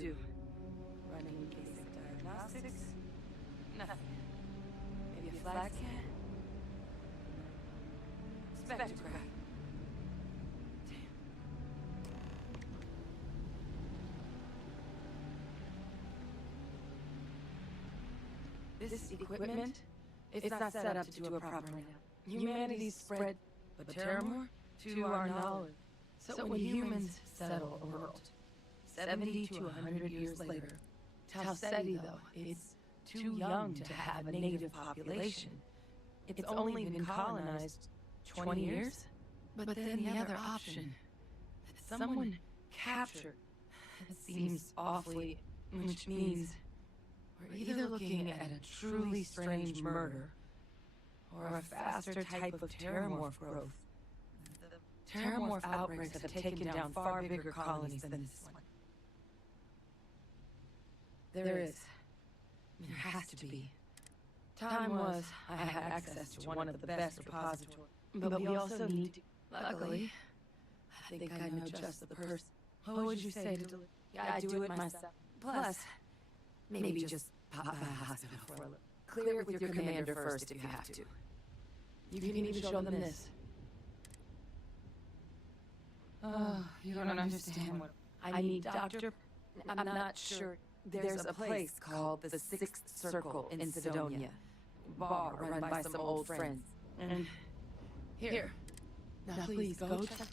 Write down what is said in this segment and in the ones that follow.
do? Running basic diagnostics? Nothing. Maybe a flag scan? Spectrograph. This equipment, it's not set up to do a proper analysis. Humanity's spread, but Terramore, to our knowledge. So when humans settle a world, 70 to 100 years later, Talseti, though, it's too young to have a native population. It's only been colonized 20 years? But then the other option, that someone captured, it seems awfully, which means we're either looking at a truly strange murder or a faster type of terramorph growth. The terramorph outbreaks have taken down far bigger colonies than this one. There is. There has to be. Time was, I had access to one of the best repositories. But we also need to, luckily, I think I know just the person. What would you say to deliver? Yeah, I do it myself. Plus, maybe just pop by the hospital for a little. Clear it with your commander first if you have to. You can even show them this. Oh, you don't understand what... I need Doctor... I'm not sure. There's a place called the Sixth Circle in Sidonia. Bar run by some old friends. And... Here. Now please, go check...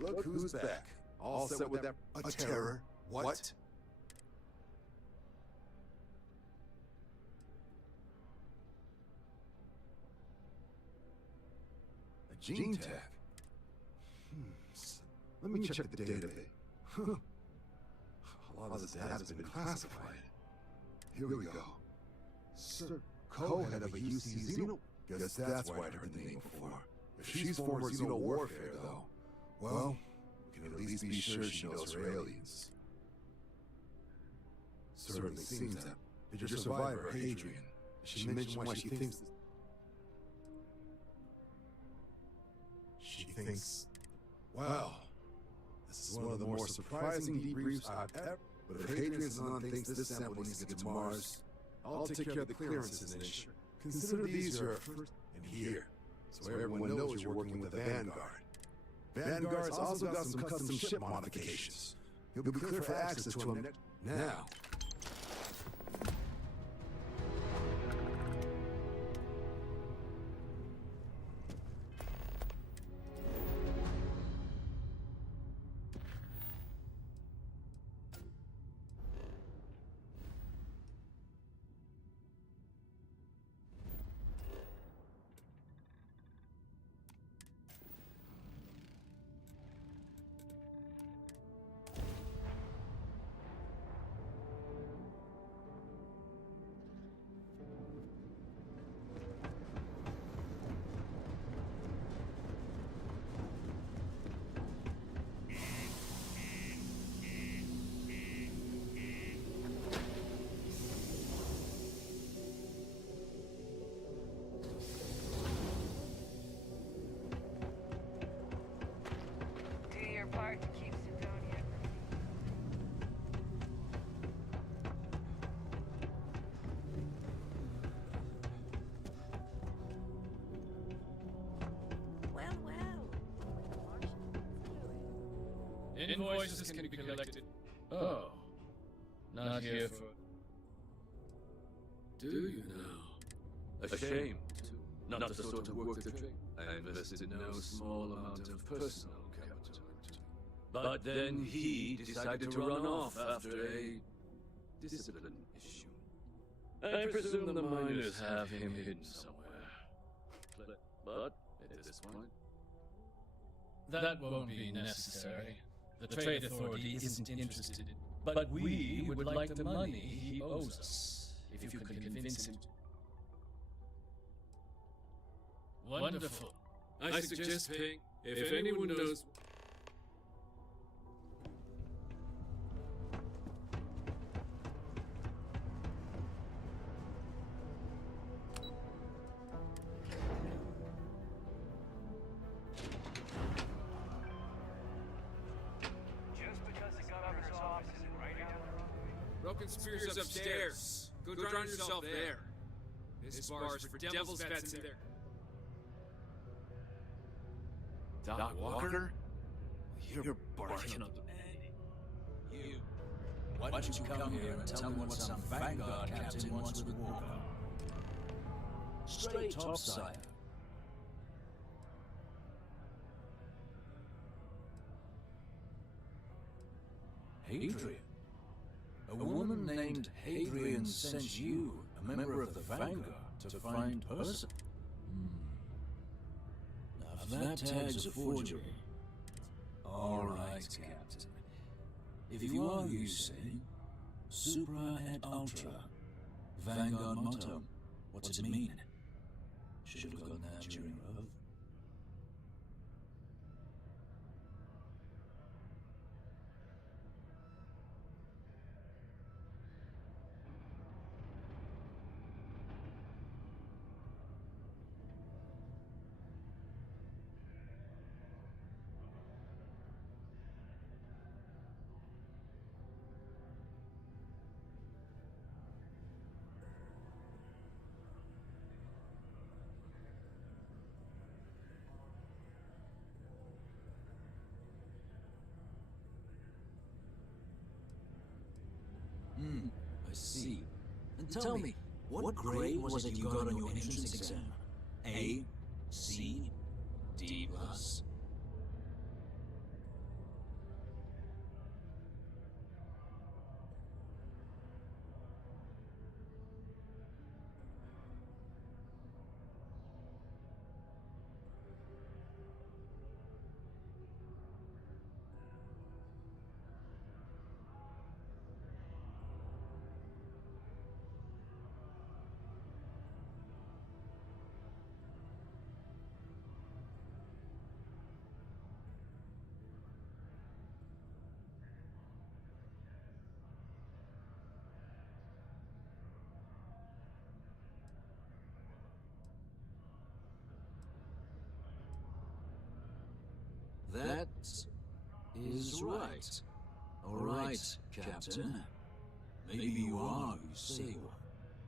Look who's back. All set with that... A terror? What? A gene tag? Let me check the database. A lot of this data has been classified. Here we go. Sir, co-head of a UC Xeno... Guess that's why I'd heard the name before. If she's former Xeno warfare, though, well, we can at least be sure she knows her aliens. Certainly seems that. Did your survivor, Hadrian, she mentioned why she thinks... She thinks... Wow. This is one of the more surprising debriefs I've ever... But if Hadrian's Nun thinks this sample needs to get to Mars, I'll take care of the clearances and ensure. Consider these your first... And here, so everyone knows you're working with the Vanguard. Vanguard's also got some custom ship modifications. You'll be clear for access to them now. Part to keep Sidonia. Well. Invoices can be collected. Oh. Not here for... Do you now? Ashamed to. Not the sort of work that I invested no small amount of personal capital into. But then he decided to run off after a discipline issue. I presume the miners have him hidden somewhere. But at this point, That won't be necessary. The Trade Authority isn't interested. But we would like the money he owes us, if you can convince him to. Wonderful. I suggest paying if anyone knows. Broken Spear's upstairs. Go drown yourself there. This bar's for devil's vets in there. Doc Walker? You're barking up the man. You. Why don't you come here and tell me what some Vanguard captain wants with Walker? Straight topside. Hadrian? A woman named Hadrian sent you, a member of the Vanguard, to find person? Now, if that tag's a forgery... All right, Captain. If you are who you say, Supra et Ultra, Vanguard motto, what's it mean? Should have gotten that during Earth. I see. And tell me, what grade was it you got on your entrance exam? A, C, D plus? That is right. All right, Captain. Maybe you are who you say you are.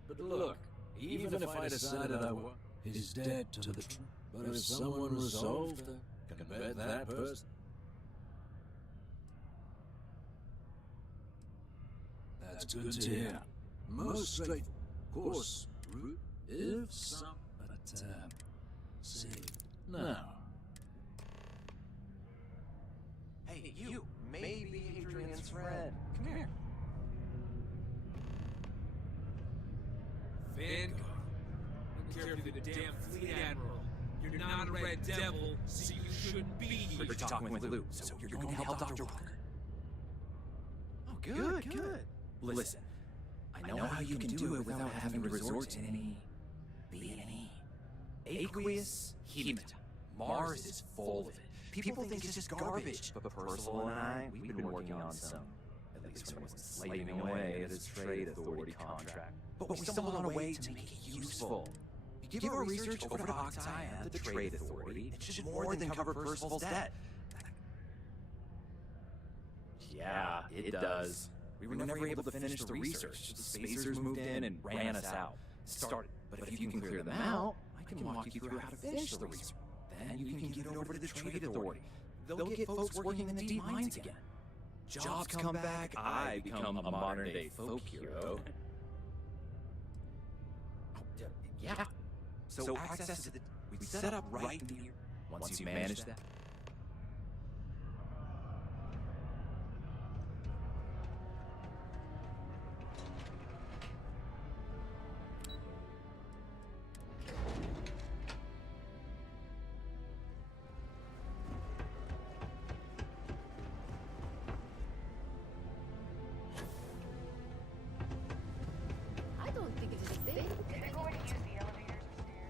But look, even if I decided I was, he's dead to the truth. But if someone resolved that, can bet that person. That's good to hear. Most straight, of course, if some, but see, now. Hey, you may be Adrian's friend. Come here. Vanguard. I don't care if you're the damn fleet admiral. You're not a red devil, so you shouldn't be here. You're talking with Lou, so you're going to help Dr. Walker. Oh, good. Listen, I know how you can do it without having to resort to any... aqueous hemata. Mars is full of it. People think it's just garbage, but Percival and I, we've been working on some, at least when I was slaving away at his trade authority contract. But we stumbled on a way to make it useful. You give our research over to Octai and the trade authority, it should more than cover Percival's debt. Yeah, it does. We were never able to finish the research. The spacers moved in and ran us out. Started, but if you can clear them out, I can walk you through how to finish the research. Then you can give it over to the trade authority. They'll get folks working in the deep mines again. Jobs come back, I become a modern-day folk hero. Yeah, So access to the... We'd set up right here. Once you've managed that. I don't think it's a thing. Is it going to use the elevators or stairs?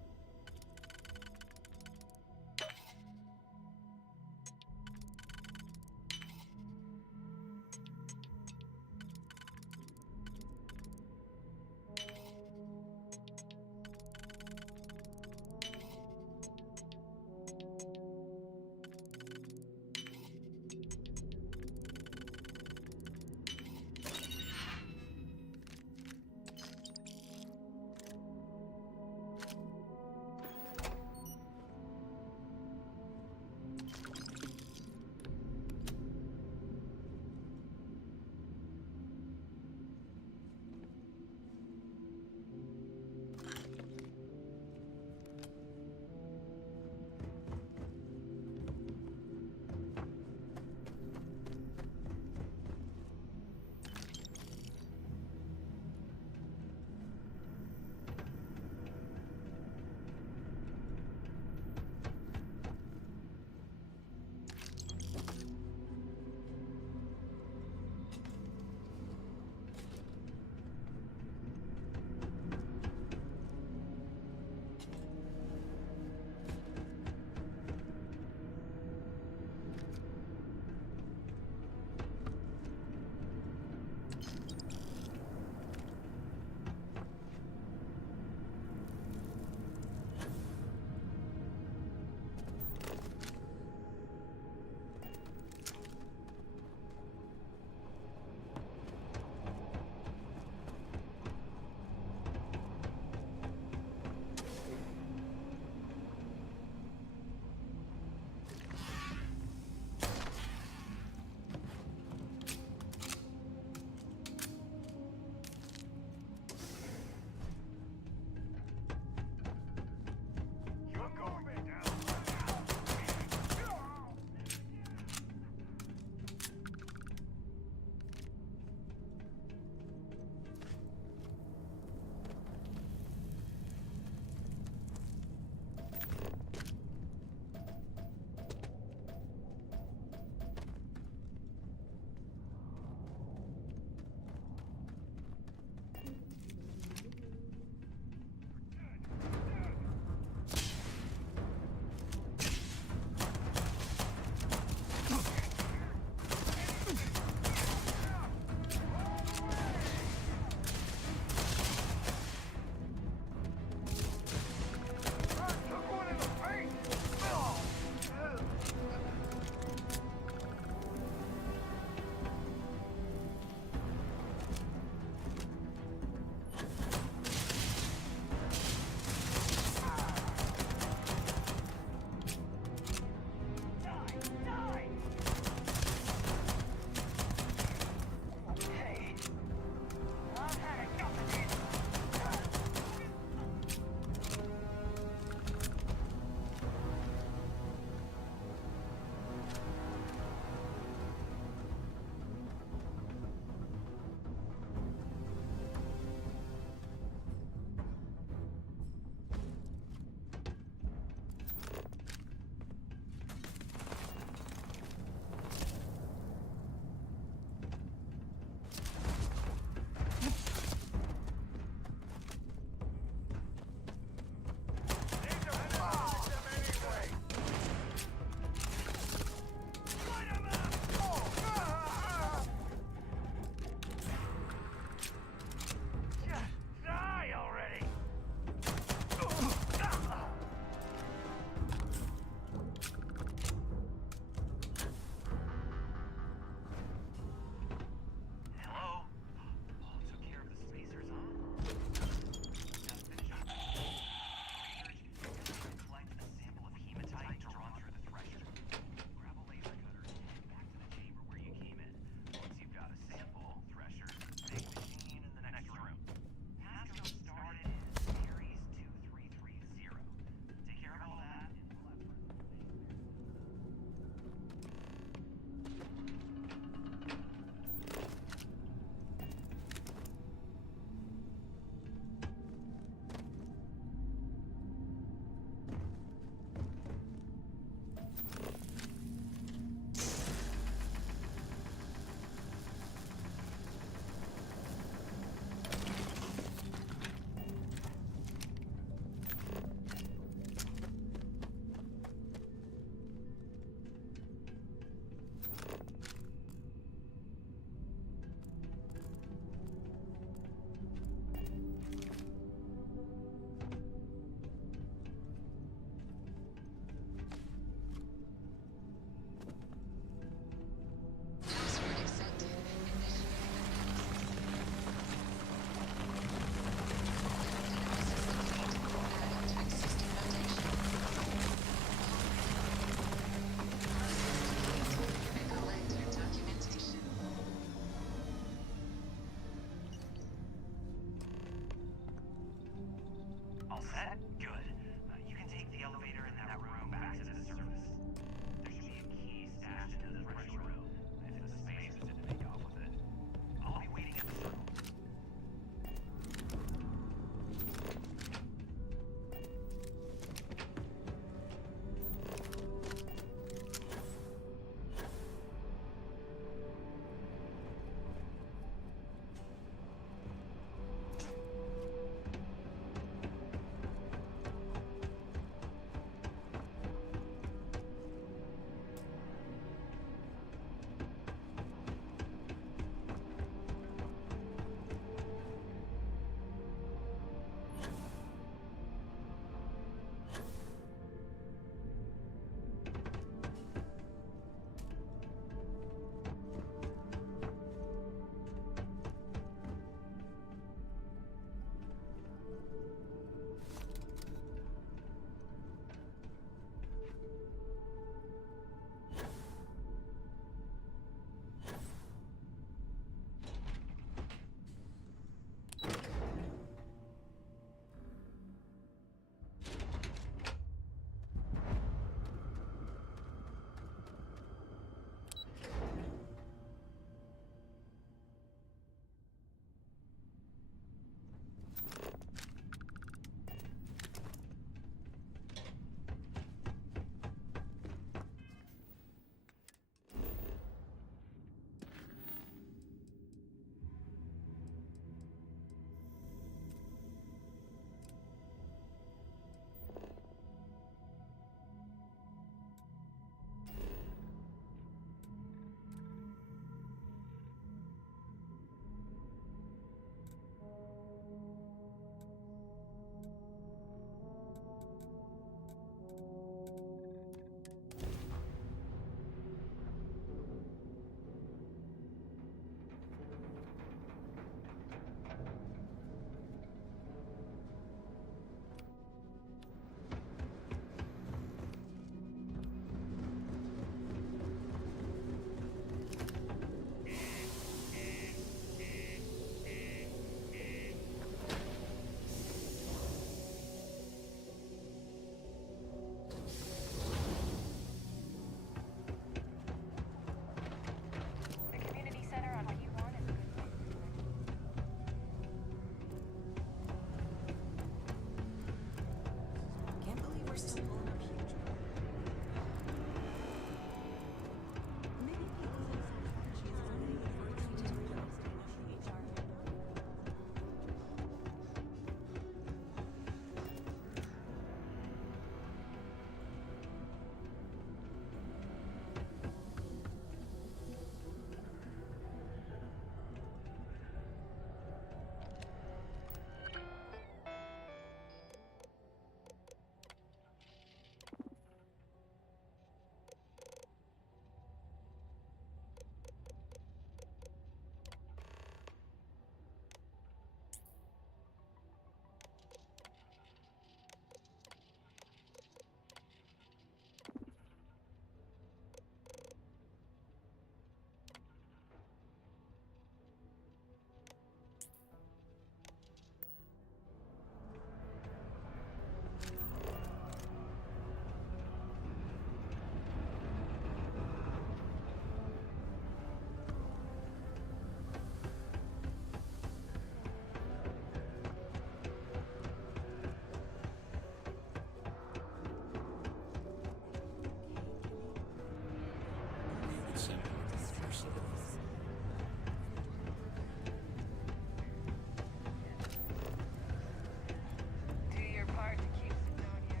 Do your part to keep Sidonia.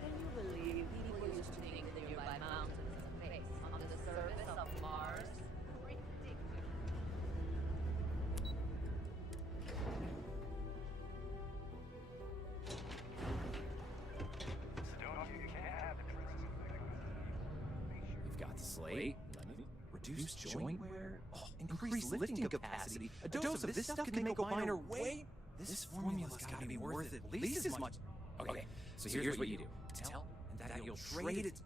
Can you believe people used to think the nearby mountains and place on the surface of Mars? Ridiculous. We've got slate, lemon, reduced joint wear, increased lifting capacity. A dose of this stuff can make a miner weight. This formula's gotta be worth at least as much. Okay, so here's what you do. Tell and that you'll trade it.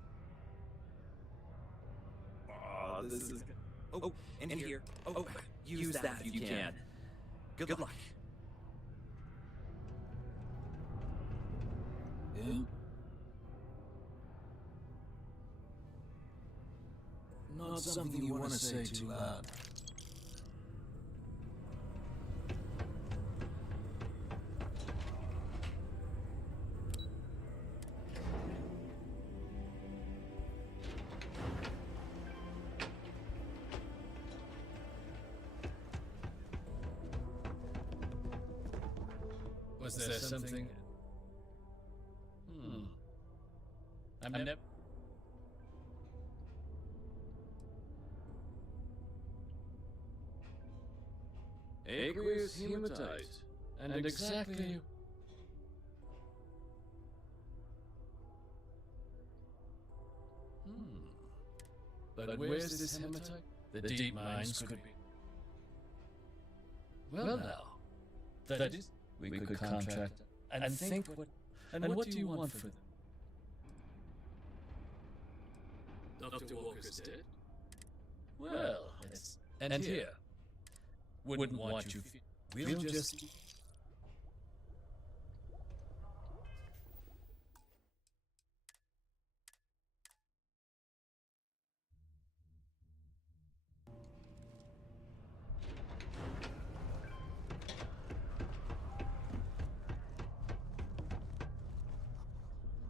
Oh, this is. Oh, and here. Oh, use that if you can. Good luck. Yeah? Not something you want to say too loud. Was there something? I'm never. Aqueous hematite. And exactly. But where's this hematite? The deep mines could be. Well now, that is, we could contract and think what. And what do you want for them? Dr. Walker's dead? Well, it's, and here. Wouldn't want you. We'll just.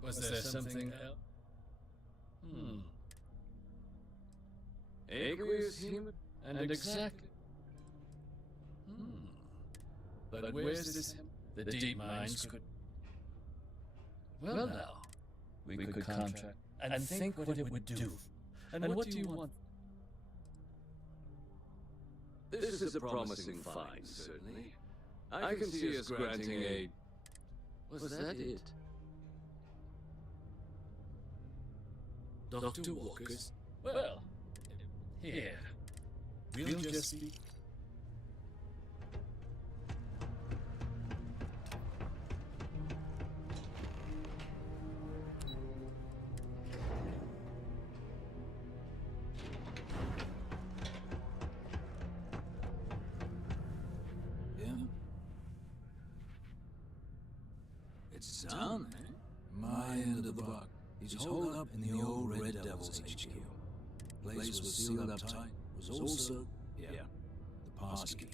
Was there something else? Aqueous hematite. And exactly. But where's this? The deep mines could. Well now, we could contract and think what it would do. And what do you want? This is a promising find, certainly. I can see us granting a... Was that it? Dr. Walker's? Well, here. We'll just be. Yeah? It's done, eh? My end of the buck. He's holed up in the old Red Devil's HQ. Place was sealed up tight. Was also, yeah, the pass key.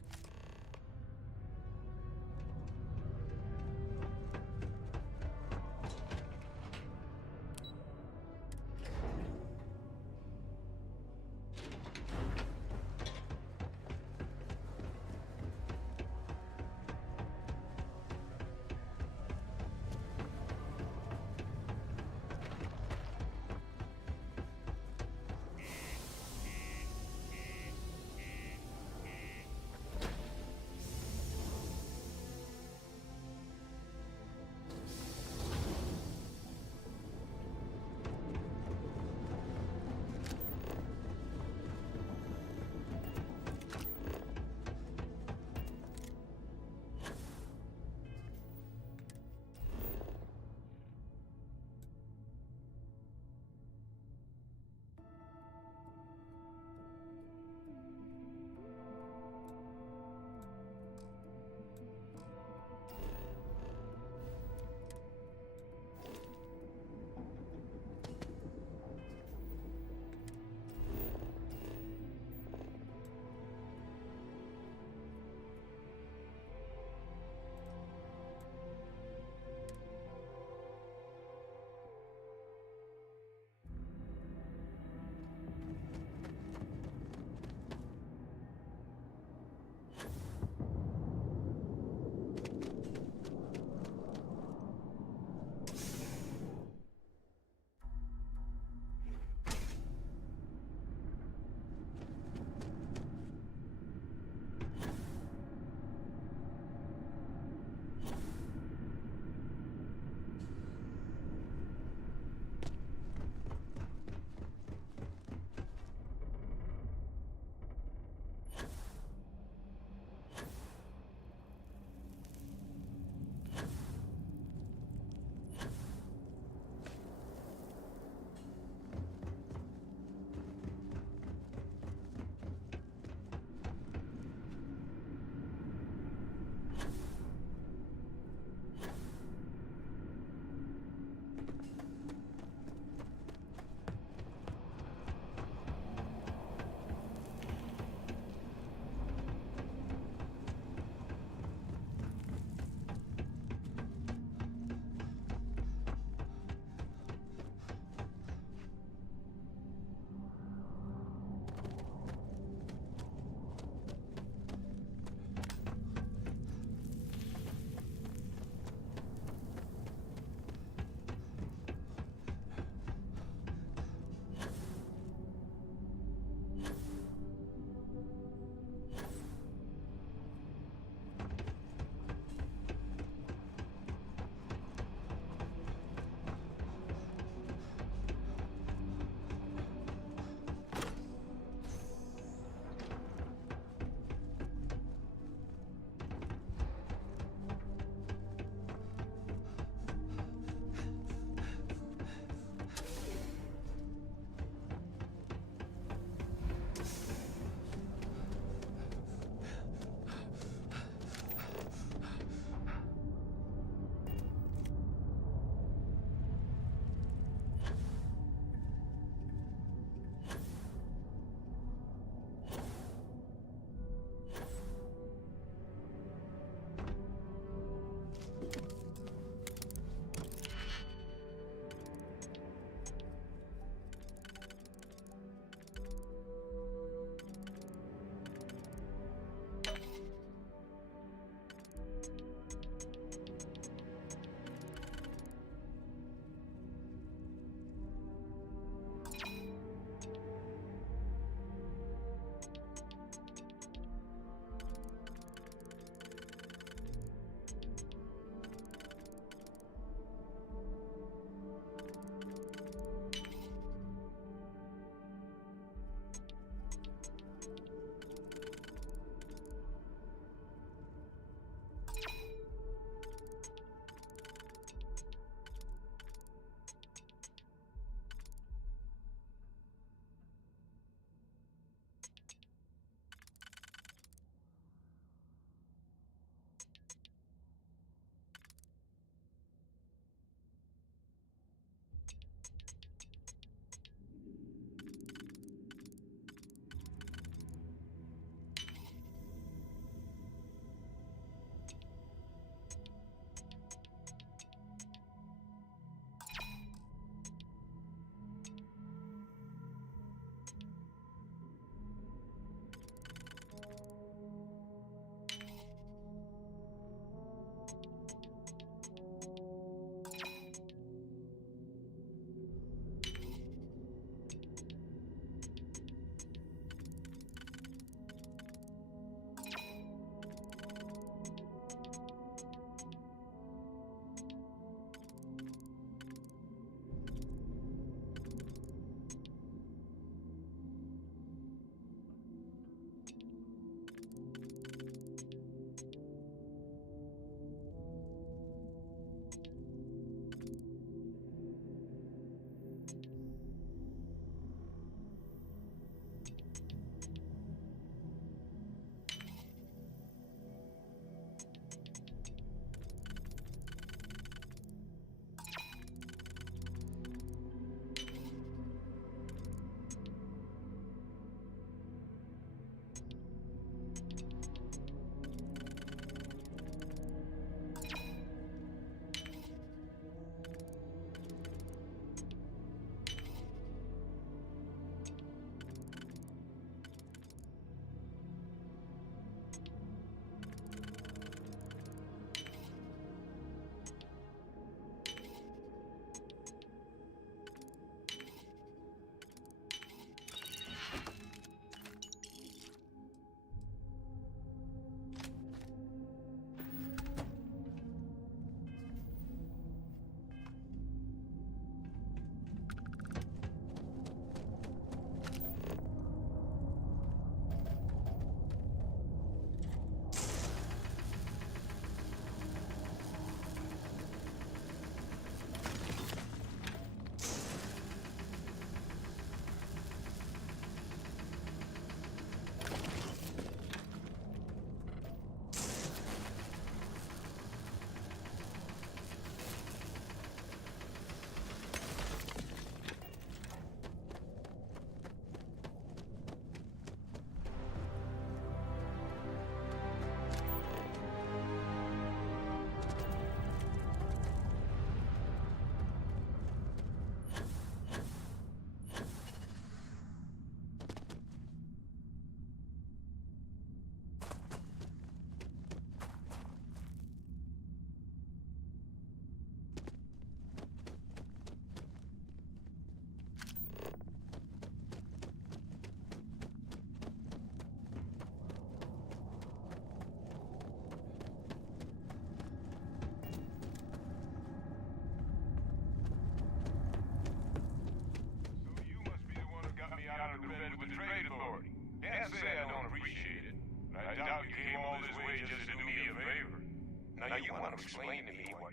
Now you want to explain to me what...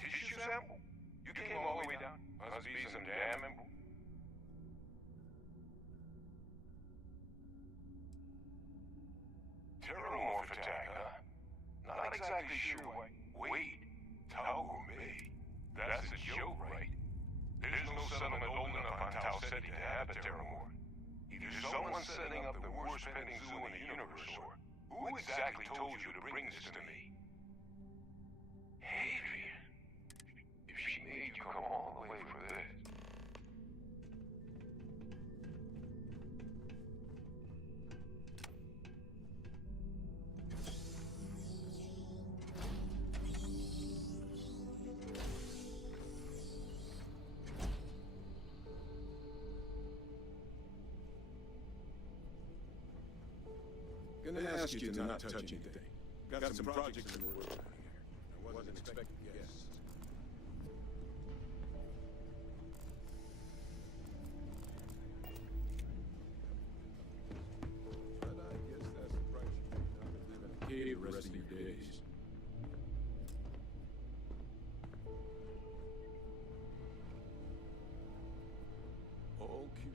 Tissue sample? You came all the way down? Must be some damn... Terramorph attack, huh? Not exactly sure what... Wait, Tau Gourmet? That's a joke, right? There's no settlement old enough on Tau Ceti to have a Terramorph. Either someone's setting up the worst petting zoo in the universe, or... Who exactly told you to bring this to me? Adrian. If she made you come all the way for this... Gonna ask you to not touch anything. Got some projects in the works around here. I wasn't expecting guests. But I guess that's the price you pay not to live in a cave the rest of your days. All cute.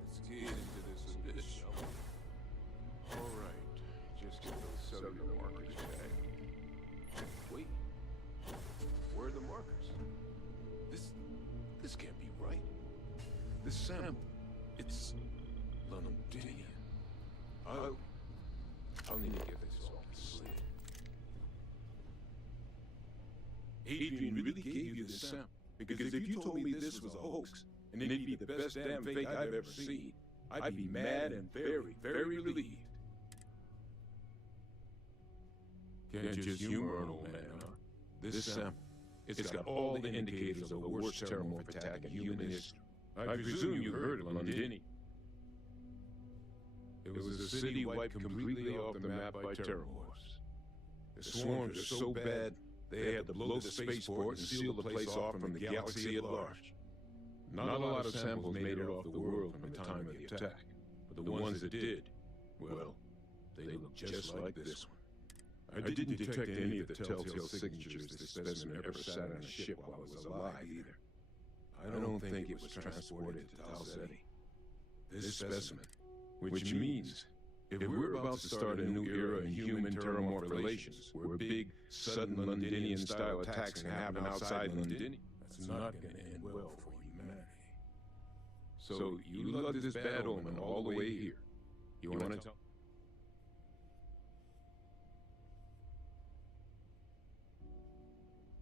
Let's get into this abyss, shall we? All right, just get those cellular markers tagged. Wait, where are the markers? This can't be right. This sample, it's Londonian. I'll need to get this off the sled. Adrian really gave you this sample, because if you told me this was a hoax, and it'd be the best damn fake I've ever seen, I'd be mad and very, very relieved. Can't just humor an old man, huh? This sample, it's got all the indicators of the worst terramorph attack in human history. I presume you heard of Londini. It was a city wiped completely off the map by terramorphs. The swarms are so bad, they had to blow the spaceport and seal the place off from the galaxy at large. Not a lot of samples made it off the world from the time of the attack, but the ones that did, well, they look just like this one. I didn't detect any of the telltale signatures this specimen ever sat on a ship while it was alive either. I don't think it was transported to Tau Ceti. This specimen, which means if we're about to start a new era in human-terramorph relations, where big, sudden Londinian-style attacks can happen outside Londini, that's not going to end well for humanity. So you lugged this bad omen all the way here. You want to tell?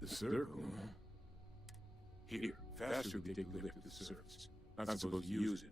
The circle, huh? Here, faster we take a look at the surface. Not supposed to use it.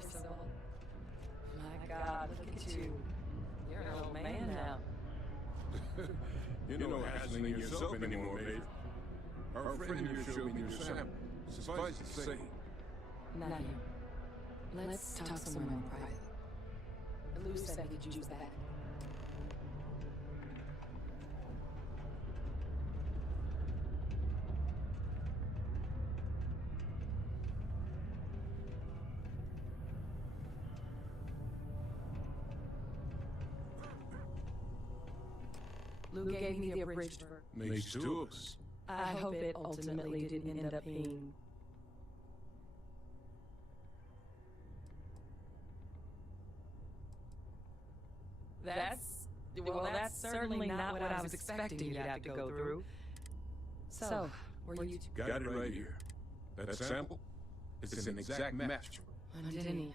Percival. My God, look at you. You're an old man now. You're no hassling yourself anymore, mate. Our friend here showed me your sample. Suffice to say, Not here. Let's talk somewhere in private. Lou said we could use that. Lou gave me the abridged version. makes two of us. I hope it ultimately didn't end up being... That's certainly not what I was expecting you to have to go through. So, were you two... Got it right here. That sample? It's an exact match. Didn't he?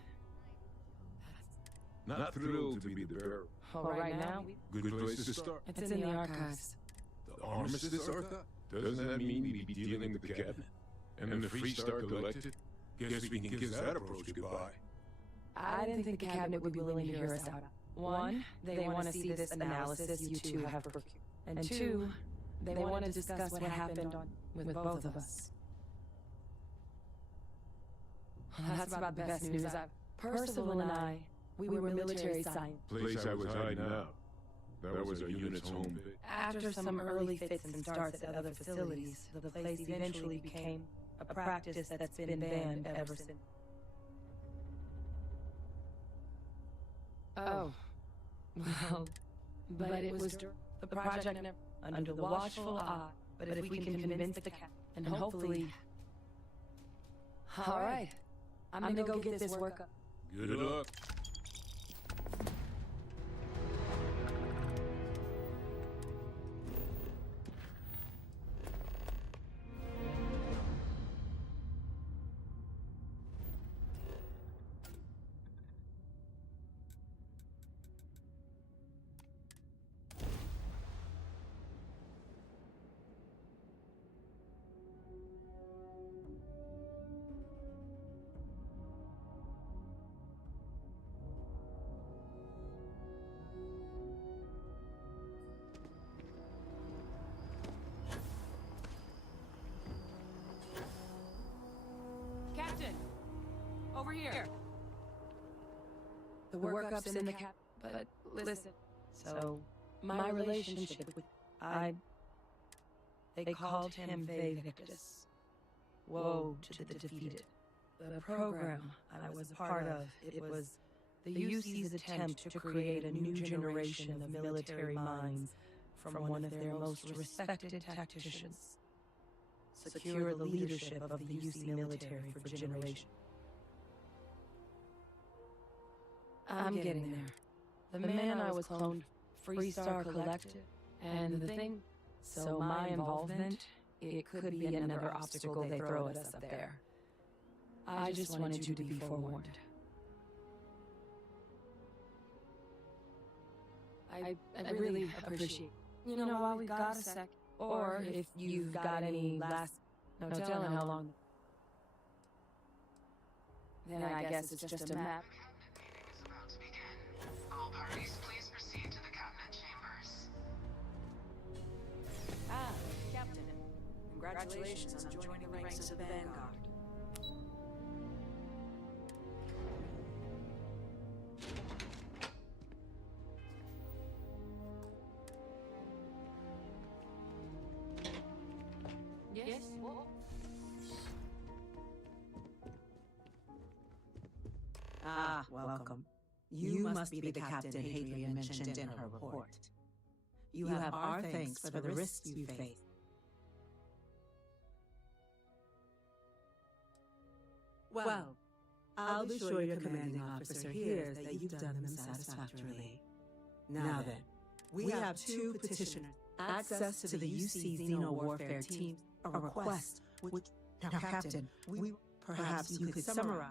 Not thrilled to be the bearer. Well, right now, Good place to start. it's in the archives. The armistice, Arthur? Doesn't that mean we'd be dealing with the cabinet? And the Free Star collected? Guess we can kiss that approach goodbye. I didn't think the cabinet would be willing to hear us out. One, they want to see this analysis you two have procured. And two, they want to discuss what happened with both of us. Well, that's about the best news I've... Percival and I, we were military science. Place I was hiding out. That was our unit's home base. After some early fits and starts at other facilities, the place eventually became a practice that's been banned ever since. Oh. Well, but it was the project never, under the watchful eye. But if we can convince the cap, and hopefully... All right. I'm gonna go get this work up. Good luck. Captain! Over here! The workup's in the cap, but listen. So, my relationship with... They called him Victus. Woe to the defeated. The program I was a part of, it was the UC's attempt to create a new generation of military minds from one of their most respected tacticians. Secure the leadership of the UC military for generations. I'm getting there. The man I was cloned, Free Star Collective, and the thing... So my involvement, it could be another obstacle they throw at us up there. I just wanted you to be forewarned. I really appreciate... You know, while we've got a sec, or if you've got any last... No telling how long... Then I guess it's just a map. Is about to begin. All parties, please proceed to the cabinet chambers. Ah, Captain. Congratulations on joining the ranks of the Vanguard. Yes? Ah, welcome. You must be the captain Hadrian mentioned in her report. You have our thanks for the risks you faced. Well, I'll be sure your commanding officer hears that you've done them satisfactorily. Now then, we have two petitioners, access to the UC Xeno Warfare team, a request which... Now, Captain, perhaps you could summarize.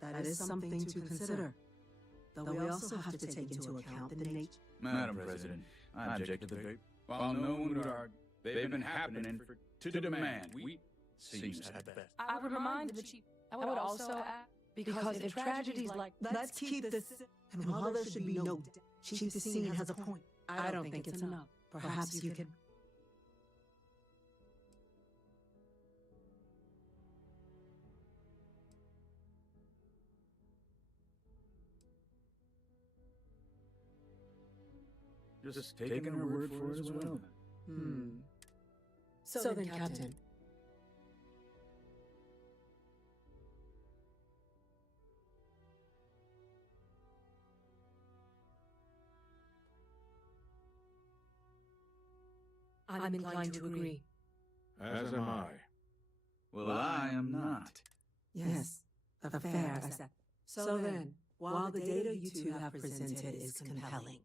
That is something to consider. though we also have to take into account the nature. Madam President, I object to the very well-known would argue they've been happening to demand we seems at best. I would remind the chief. I would also add, because if tragedies like Let's keep this, and while there should be no doubt, Chief Dessine has a point. I don't think it's enough. Perhaps you can. Just taking her word for it as well. So then, Captain. I'm inclined to agree. As am I. Well, I am not. Yes, a fair assessment. So then, while the data you two have presented is compelling.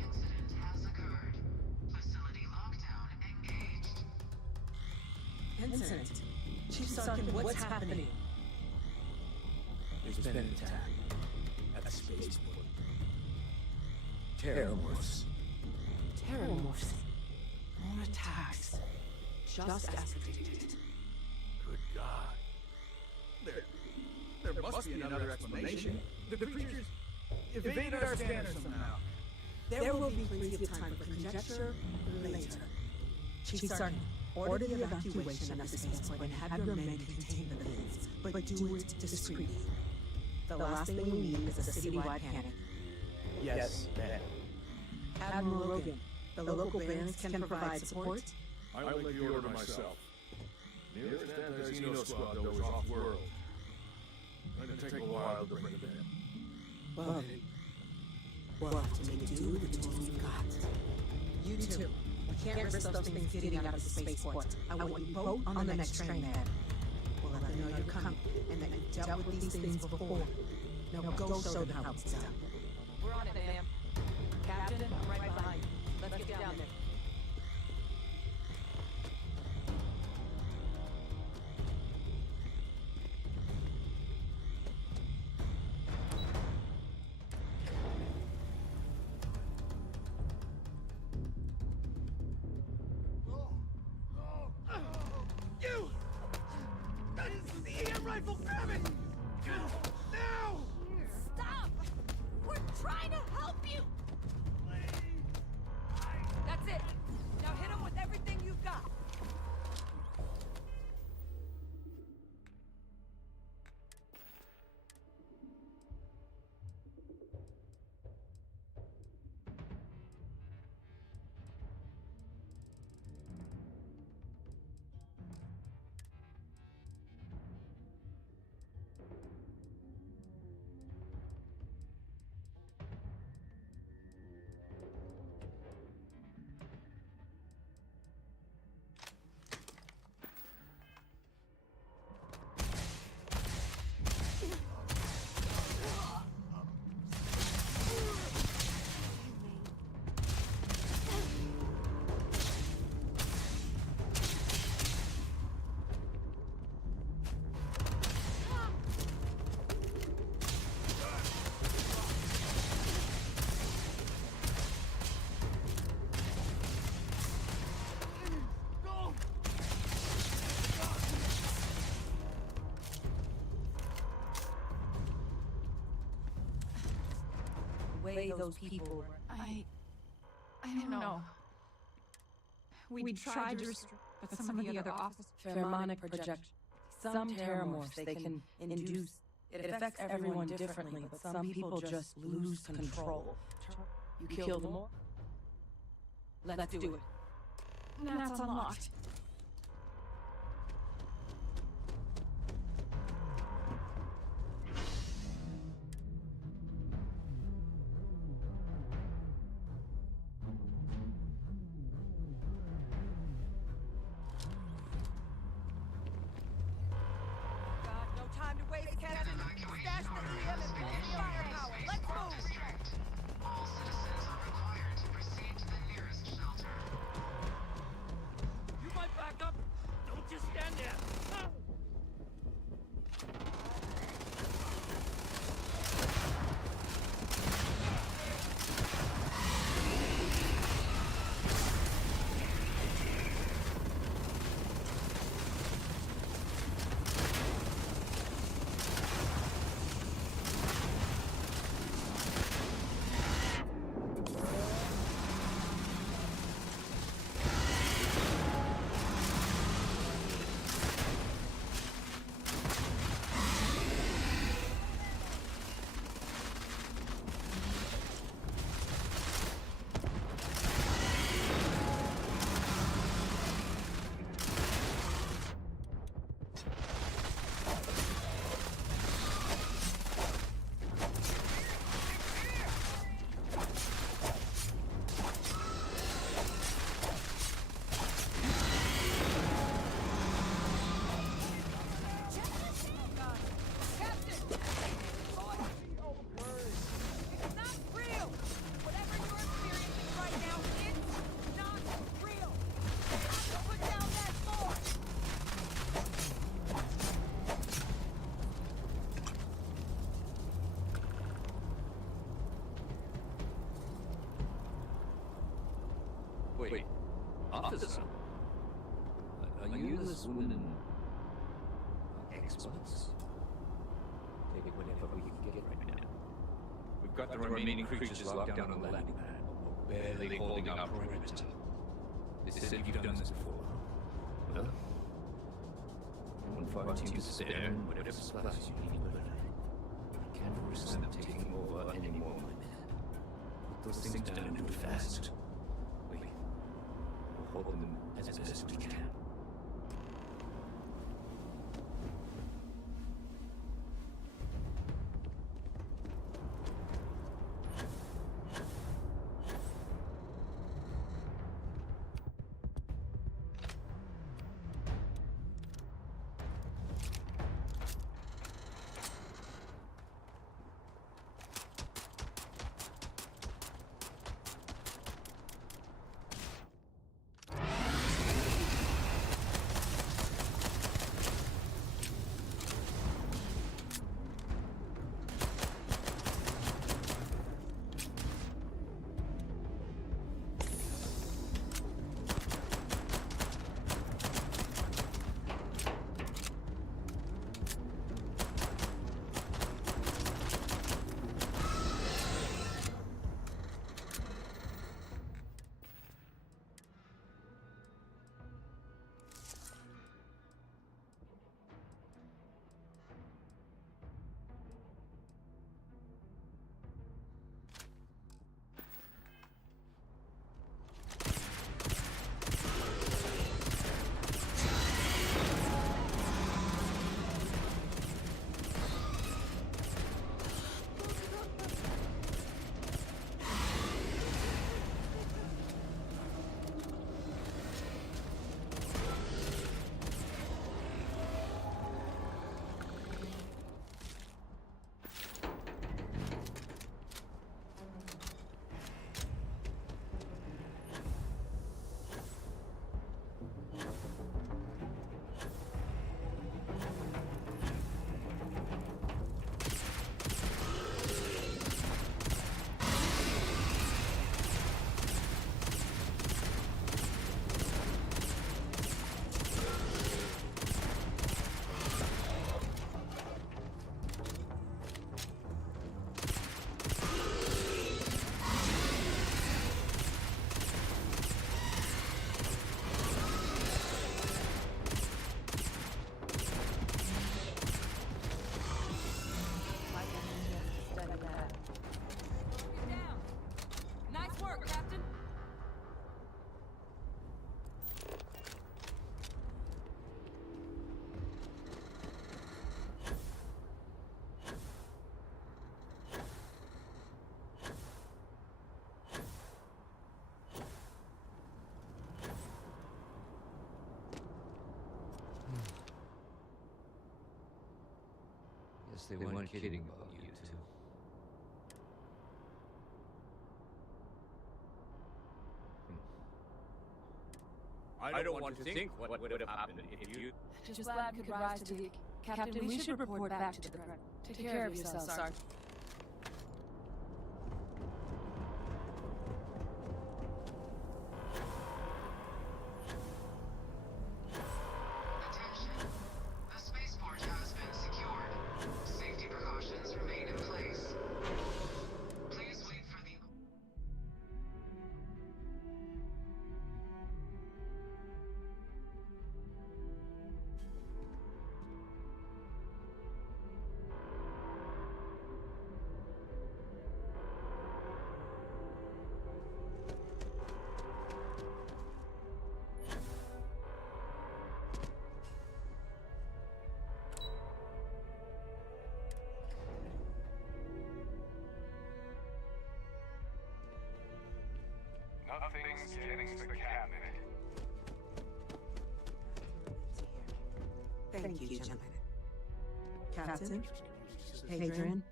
An incident has occurred. Facility lockdown engaged. Incident. Chief Sarkin, what's happening? There's been an attack at the spaceport. Terrormorphs. Terrormorphs. More attacks. Just as predicted. Good God. There must be another explanation. The creatures evaded our scanners somehow. There will be plenty of time for conjecture later. Chief Sarkin, order the evacuation of the spaceport and have your men contain the planes, but do it discreetly. The last thing we need is a citywide panic. Yes, ma'am. Admiral Rogan, the local bands can provide support. I like the order myself. Nearest Anti-Xeno squad, though, is off-world. Going to take a while to bring them in. Well, we'll have to make do with the tools we've got. You two, we can't risk those things getting out of the spaceport. I want you both on the next train there. We'll let them know you're coming, and that you've dealt with these things before. Now go show them how it's done. We're on it, ma'am. Captain, I'm right behind you. Let's get down there. You! That is the EM rifle! Grab it! Now! Stop! We're trying to help you! That's it. Now hit him with everything you've got. Way those people were. I don't know. We tried to restrict, but some of the other officers... Pheromonic projection. Some terrormorphs they can induce. It affects everyone differently, but some people just lose control. You kill them all? Let's do it. That's unlocked. All citizens are required to proceed to the nearest shelter. You might Wait, officer? Are you this woman experts? Take whatever we can get right now. We've got the remaining creatures locked down on the landing pad. We're barely holding our perimeter. They said you've done this before. Well, one far too to spare and whatever supplies you need, but I can't risk them taking over anymore. Put those things down and do it fast. We'll hold them as best we can. They weren't kidding about you two. I don't want to think what would have happened if you... Just glad we could rise to the... Captain, we should report back to the front. Take care of yourself, Sergeant. Nothing's getting to the cabinet. Thank you, gentlemen. Captain, Hadrian,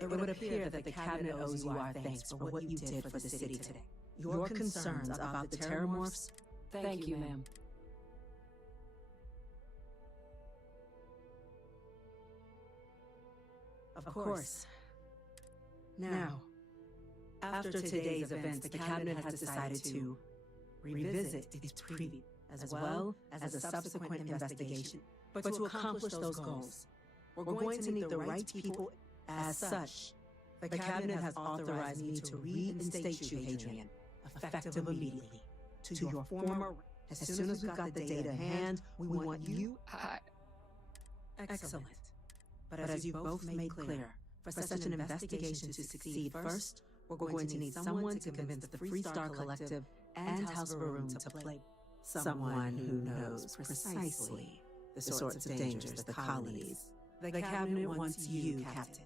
it would appear that the cabinet owes you our thanks for what you did for the city today. Your concerns about the Terramorphs? Thank you, ma'am. Of course. Now, after today's events, the cabinet has decided to revisit its preview, as well as a subsequent investigation. But to accomplish those goals, we're going to need the right people. As such, the Cabinet has authorized me to reinstate you, Adrian, effective immediately, to your former. As soon as we've got the data in hand, we want you. Excellent. But as you both made clear, for such an investigation to succeed, first, we're going to need someone to convince the Free Star Collective and House Varun to play. Someone who knows precisely the sorts of dangers the colonies. The Cabinet wants you, Captain.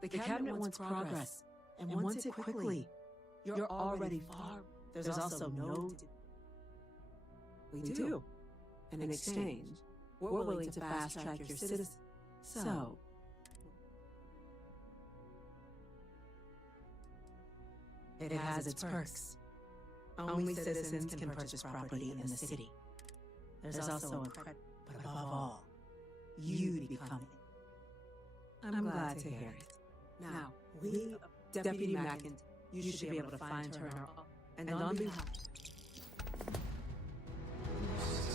The Cabinet wants progress, and wants it quickly. You're already far. There's also no... We do. In exchange, we're willing to fast-track your citizens. So... It has its perks. Only citizens can purchase property in the city. There's also a credit, but above all, you become it. I'm glad to hear it. Now, we, Deputy Mackin, you should be able to find her and on behalf...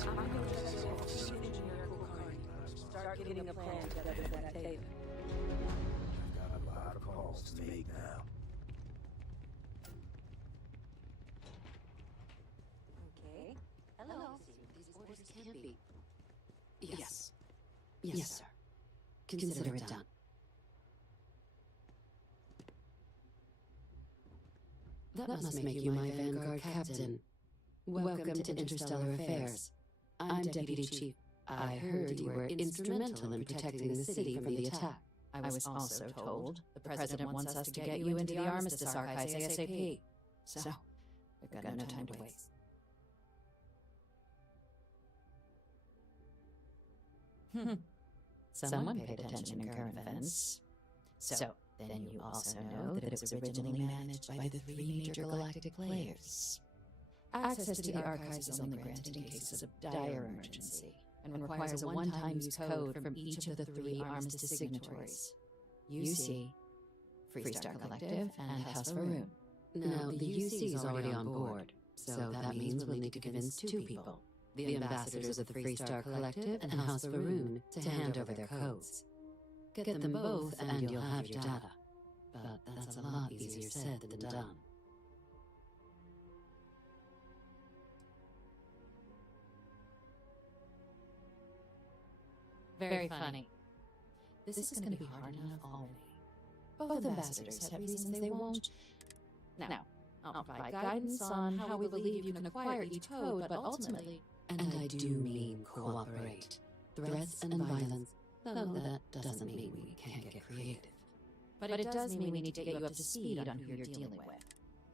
I'm going to let the chief engineer start getting a plan together for that table. I've got a lot of calls to make now. Okay. Hello. These orders can't be. Yes. Yes, sir. Consider it done. That must make you my Vanguard captain. Welcome to Interstellar Affairs. I'm Deputy Chief. I heard you were instrumental in protecting the city from the attack. I was also told the President wants us to get you into the Armistice Archives ASAP. So, we've got no time to waste. Someone paid attention in current events. So, then you also know that it was originally managed by the 3 major galactic players. Access to the archives is only granted in cases of dire emergency, and requires a one-time use code from each of the 3 armistice signatories. UC, Free Star Collective, and House Varun. Now, the UC is already on board, so that means we'll need to convince 2 people, the ambassadors of the Free Star Collective and House Varun, to hand over their codes. Get them both and you'll have your data. But that's a lot easier said than done. Very funny. This is going to be hard enough already. Both ambassadors have reasons they won't. Now, I'll provide guidance on how we believe you can acquire each code, but ultimately... And I do mean cooperate. Threats and violence, though that doesn't mean we can't get creative. But it does mean we need to get you up to speed on who you're dealing with.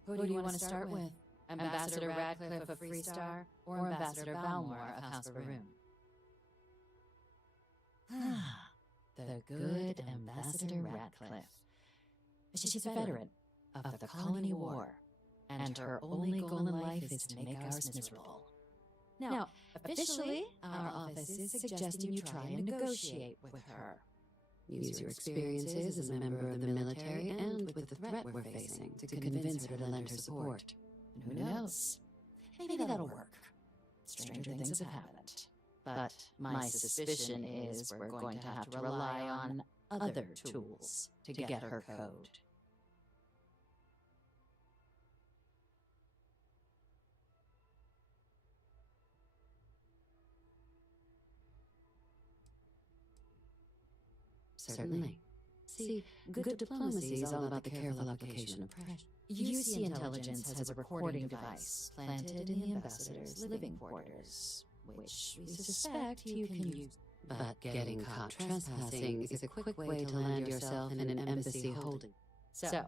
Who do you want to start with? Ambassador Radcliffe of Free Star, or Ambassador Valmore of House Varun? The good Ambassador Radcliffe. She's a veteran of the Colony War, and her only goal in life is to make ours miserable. Now, officially, our office is suggesting you try and negotiate with her. Use your experiences as a member of the military and with the threat we're facing to convince her to lend her support. And who knows? Maybe that'll work. Stranger things have happened. But my suspicion is we're going to have to rely on other tools to get her code. Certainly. See, good diplomacy is all about the careful application of pressure. UC Intelligence has a recording device planted in the ambassador's living quarters, which we suspect you can use. But getting caught trespassing is a quick way to land yourself in an embassy holding. So,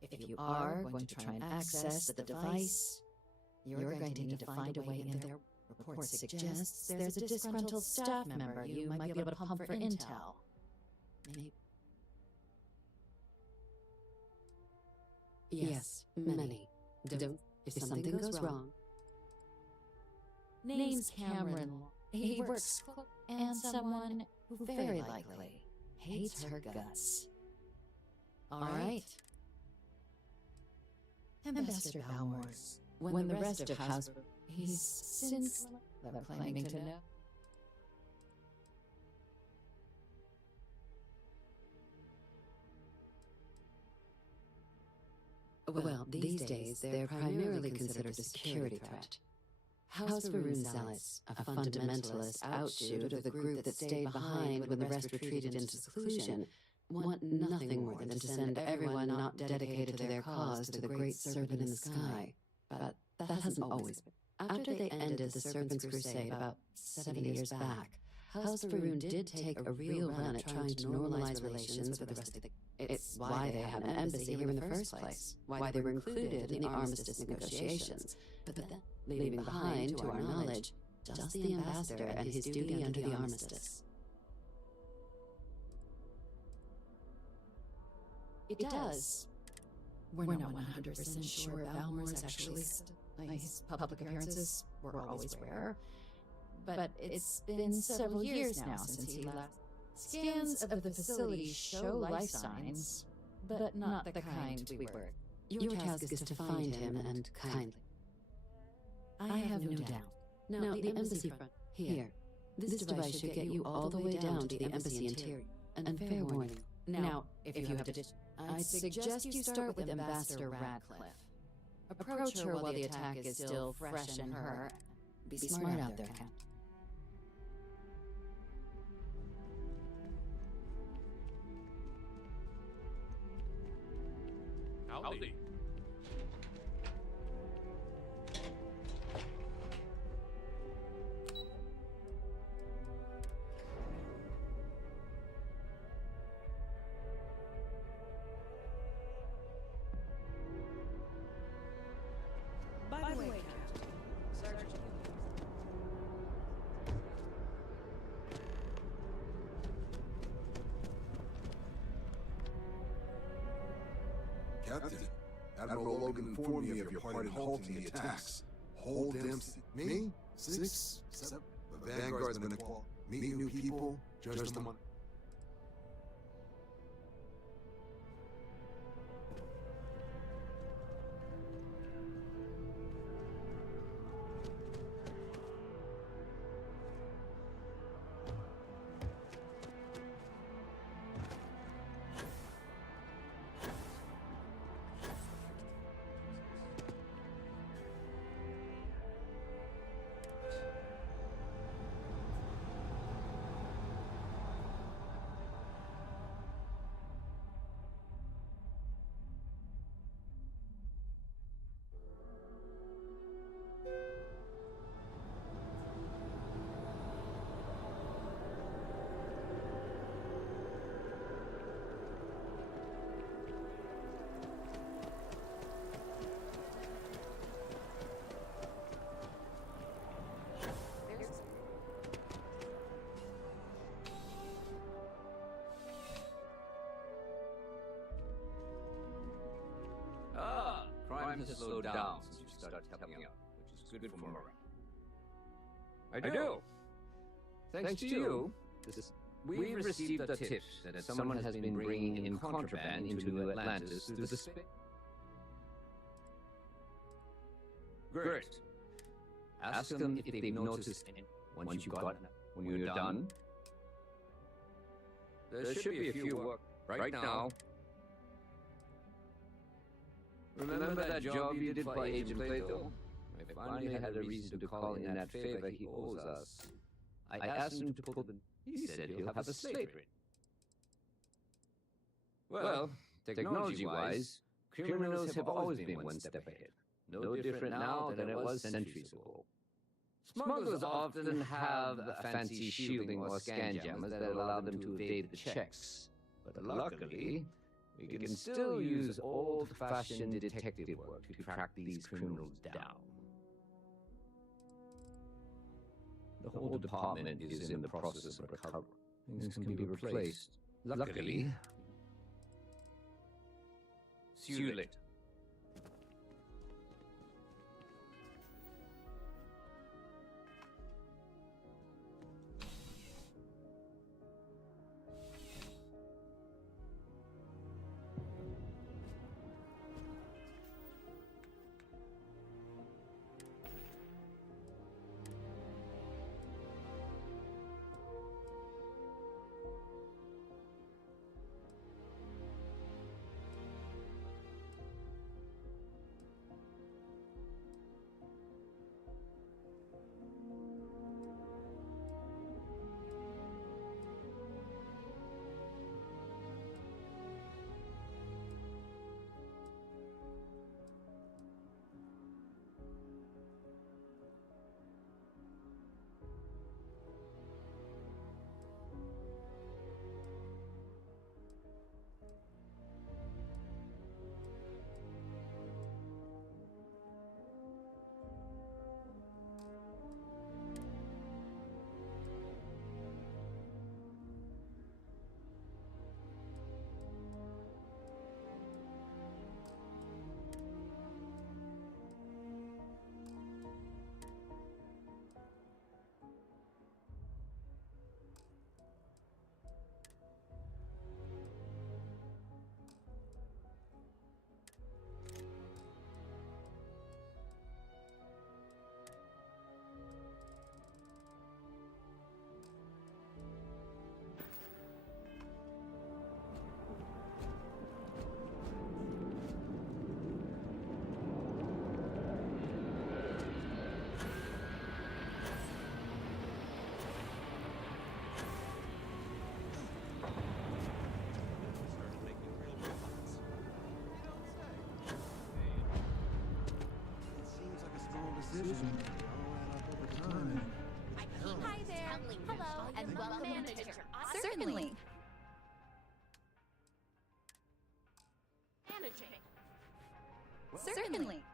if you are going to try and access the device, you're going to need to find a way in there. Report suggests there's a disgruntled staff member you might be able to pump for intel. Maybe. Yes, many. Don't. If something goes wrong. Name's Cameron. He works and someone who very likely hates her guts. All right. Ambassador Balmors, when the rest of House... He's since claiming to know. Well, these days, they're primarily considered a security threat. House Varun Zealots, a fundamentalist outshoot of the group that stayed behind when the rest retreated into seclusion, want nothing more than to send everyone not dedicated to their cause to the great serpent in the sky. But that hasn't always been. After they ended the Serpent's Crusade about 70 years back, House Varun did take a real run at trying to normalize relations with the rest of the... It's why they had an embassy here in the first place, why they were included in the armistice negotiations. But then, leaving behind, to our knowledge, just the ambassador and his duty under the armistice. It does. We're not 100% sure Balmors actually... His public appearances were always rare. But it's been several years now since he last... Scans of the facility show life signs, but not the kind we were. Your task is to find him and kindly. I have no doubt. Now, the embassy front. Here. This device should get you all the way down to the embassy interior. And fair warning. Now, if you have addition, I'd suggest you start with Ambassador Radcliffe. Approach her while the attack is still fresh in her. Be smart out there, Captain. Howdy. By the way, Captain, Sergeant. Captain, Admiral Logan informed me of your part in halting the attacks. Hold them... Me? 6? 7? The Vanguard's been a qual. Meet new people, judge them on... Crime has slowed down since you started helping out, which is good for morale. I do. Thanks to you, we've received the tips that someone has been bringing in contraband into Atlantis through the space. Great. Ask them if they've noticed once when you're done. There should be a few work right now. Remember that job you did for Agent Plato? I finally had a reason to call in that favor he owes us. I asked him to pull the... He said he'll have a slate written. Well, technology-wise, criminals have always been one step ahead. No different now than it was centuries ago. Smugglers often have fancy shielding or scan jammers that allow them to evade the checks. But luckily, we can still use old-fashioned detective work to track these criminals down. The whole department is in the process of recovery. Things can be replaced. Luckily. See you later. Hi there. Hello, and welcome to Manager. Certainly. Managing. Certainly.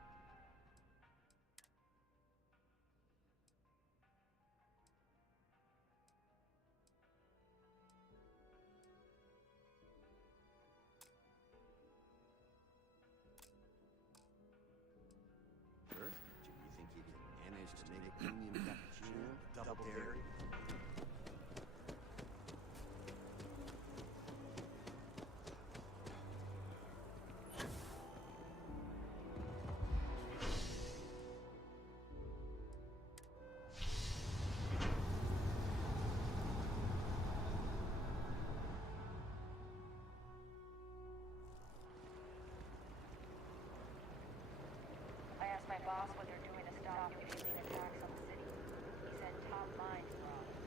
Sure? Do you think you can manage to make a premium cappuccino? Double dairy? I asked my boss what they're doing to stop new alien attacks on the city. He said top minds were on it.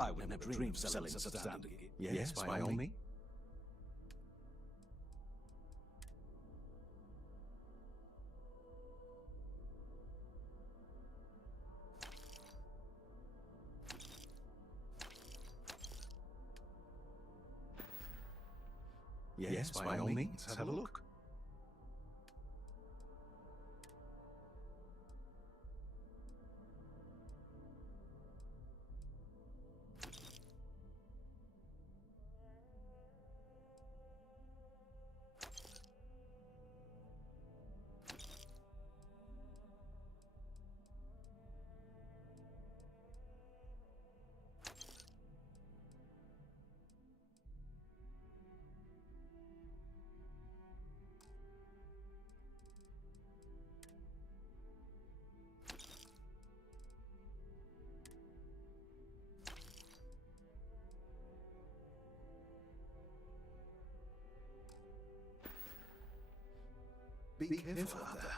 I would never dream of selling such stand. Yes, by all means. Yes, by all means. Have a look. Be careful out there.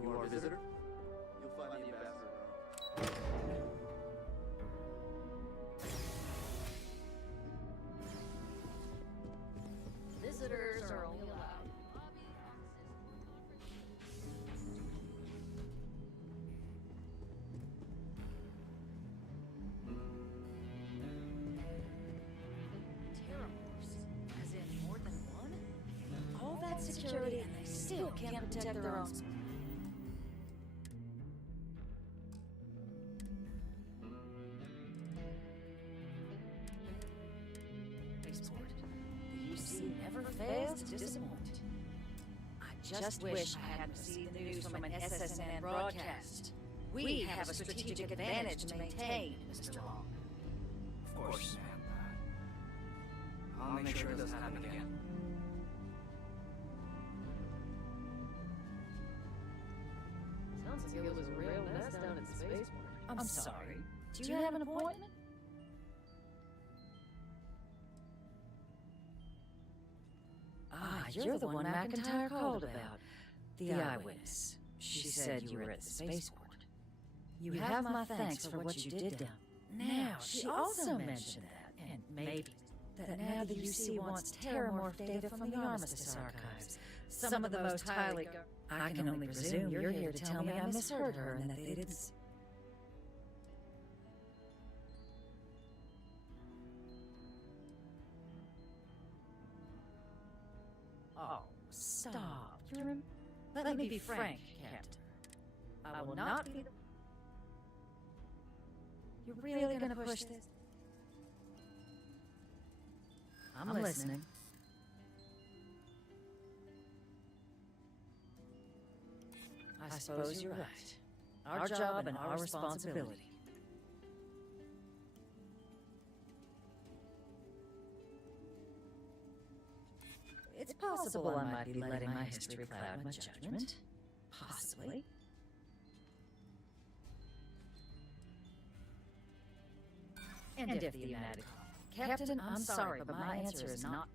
You are a visitor? You'll find the ambassador. Visitors are only allowed. Terramorphs? As in more than one? All that security and they still can't protect their own. Never fails to disappoint. I just wish I hadn't received the news from an SSN broadcast. We have a strategic advantage to maintain, Mr. Long. Of course, ma'am. I'll make sure it doesn't happen again. months ago was a real mess down at the spaceport. I'm sorry. Do you have an appointment? Ah, you're the one McIntyre called about. The eyewitness. She said you were at the spaceport. You have my thanks for what you did down. Now, she also mentioned that, and maybe, that now the UC wants terramorph data from the Armistice archives. Some of the most highly... I can only presume you're here to tell me I misheard her and that they didn't... Oh, stop. Let me be frank, Captain. I will not be the... You're really gonna push this? I'm listening. I suppose you're right. Our job and our responsibility. It's possible I might be letting my history cloud my judgment. Possibly. And if the United... Captain, I'm sorry, but my answer is not...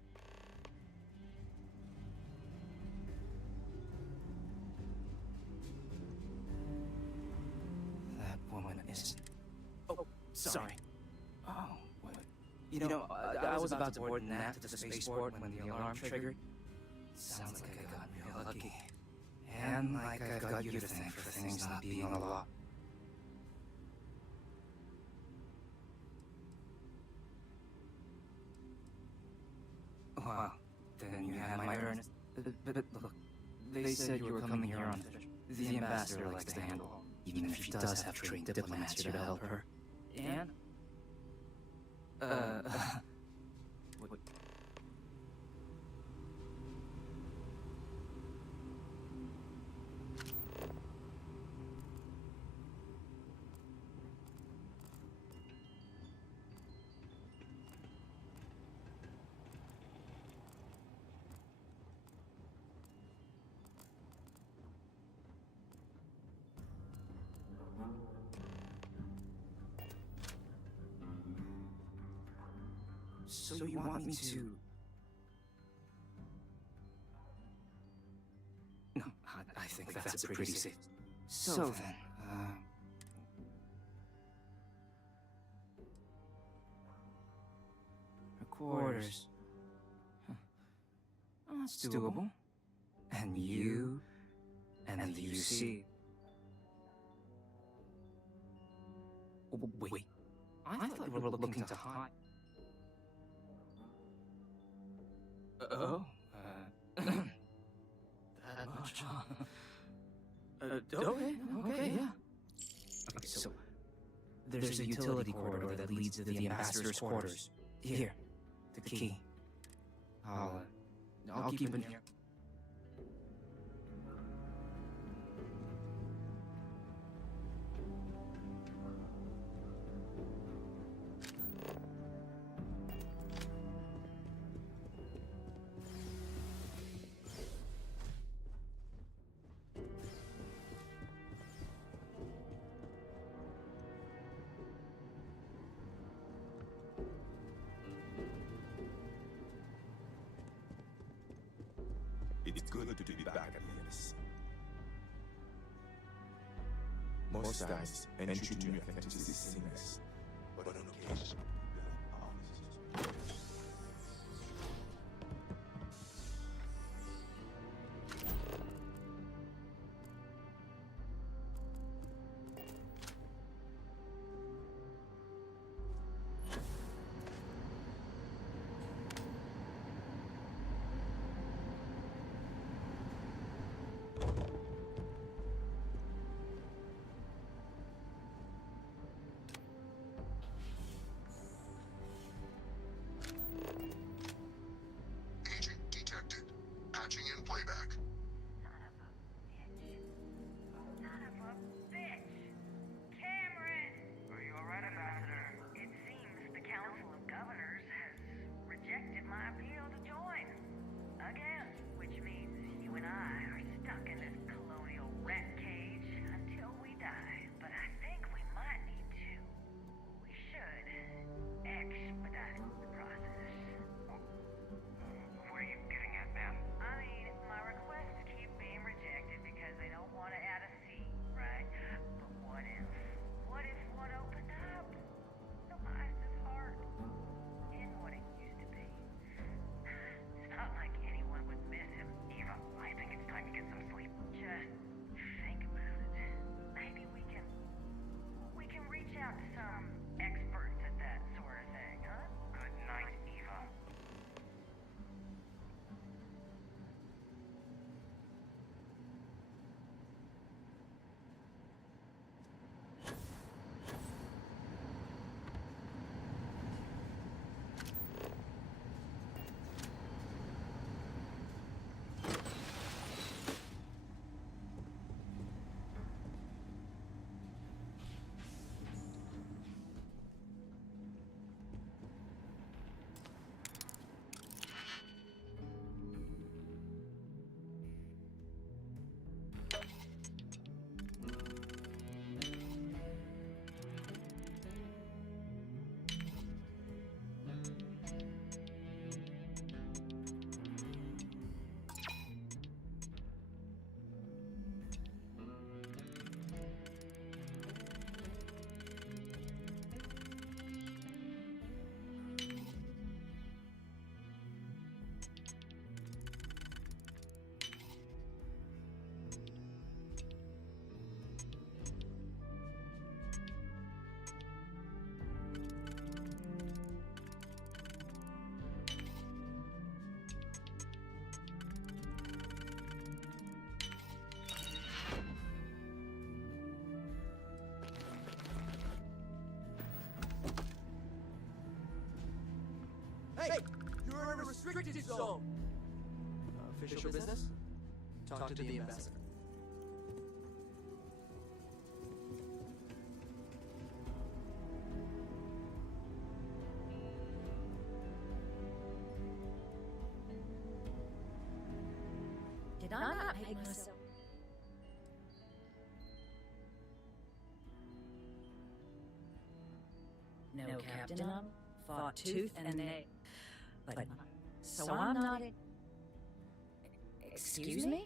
That woman isn't... Oh, sorry. Oh, what? You know, I was about to board an app to the spaceport when the alarm triggered. Sounds like I got real lucky. And like I've got you to thank for things not being a law. Well, then you have my earnest... But look, they said you were coming here on... The ambassador likes to handle, even if she does have trained diplomats here to help her. And? What? So you want me to... No, I think that's a pretty safe... So then, her quarters... Huh. Oh, that's doable. And you... And the UC... Oh, wait. I thought you were looking to hide... Oh, that much, huh? Okay, yeah. Okay, so there's a utility corridor that leads to the ambassador's quarters. Here, the key. I'll keep it here. It's good to be back at this. Most times, entry to new activities is seamless, but on occasion, Patching in playback. Son of a bitch! Cameron! Are you alright, Ambassador? It seems the Council of Governors has rejected my appeal to join. Again. Which means you and I are stuck in this colonial rat cage until Hey! You're in a restricted zone! Official business? Talk to the ambassador. Did I not make myself... No, Captain, fought tooth and nail. But, so I'm not in... Excuse me?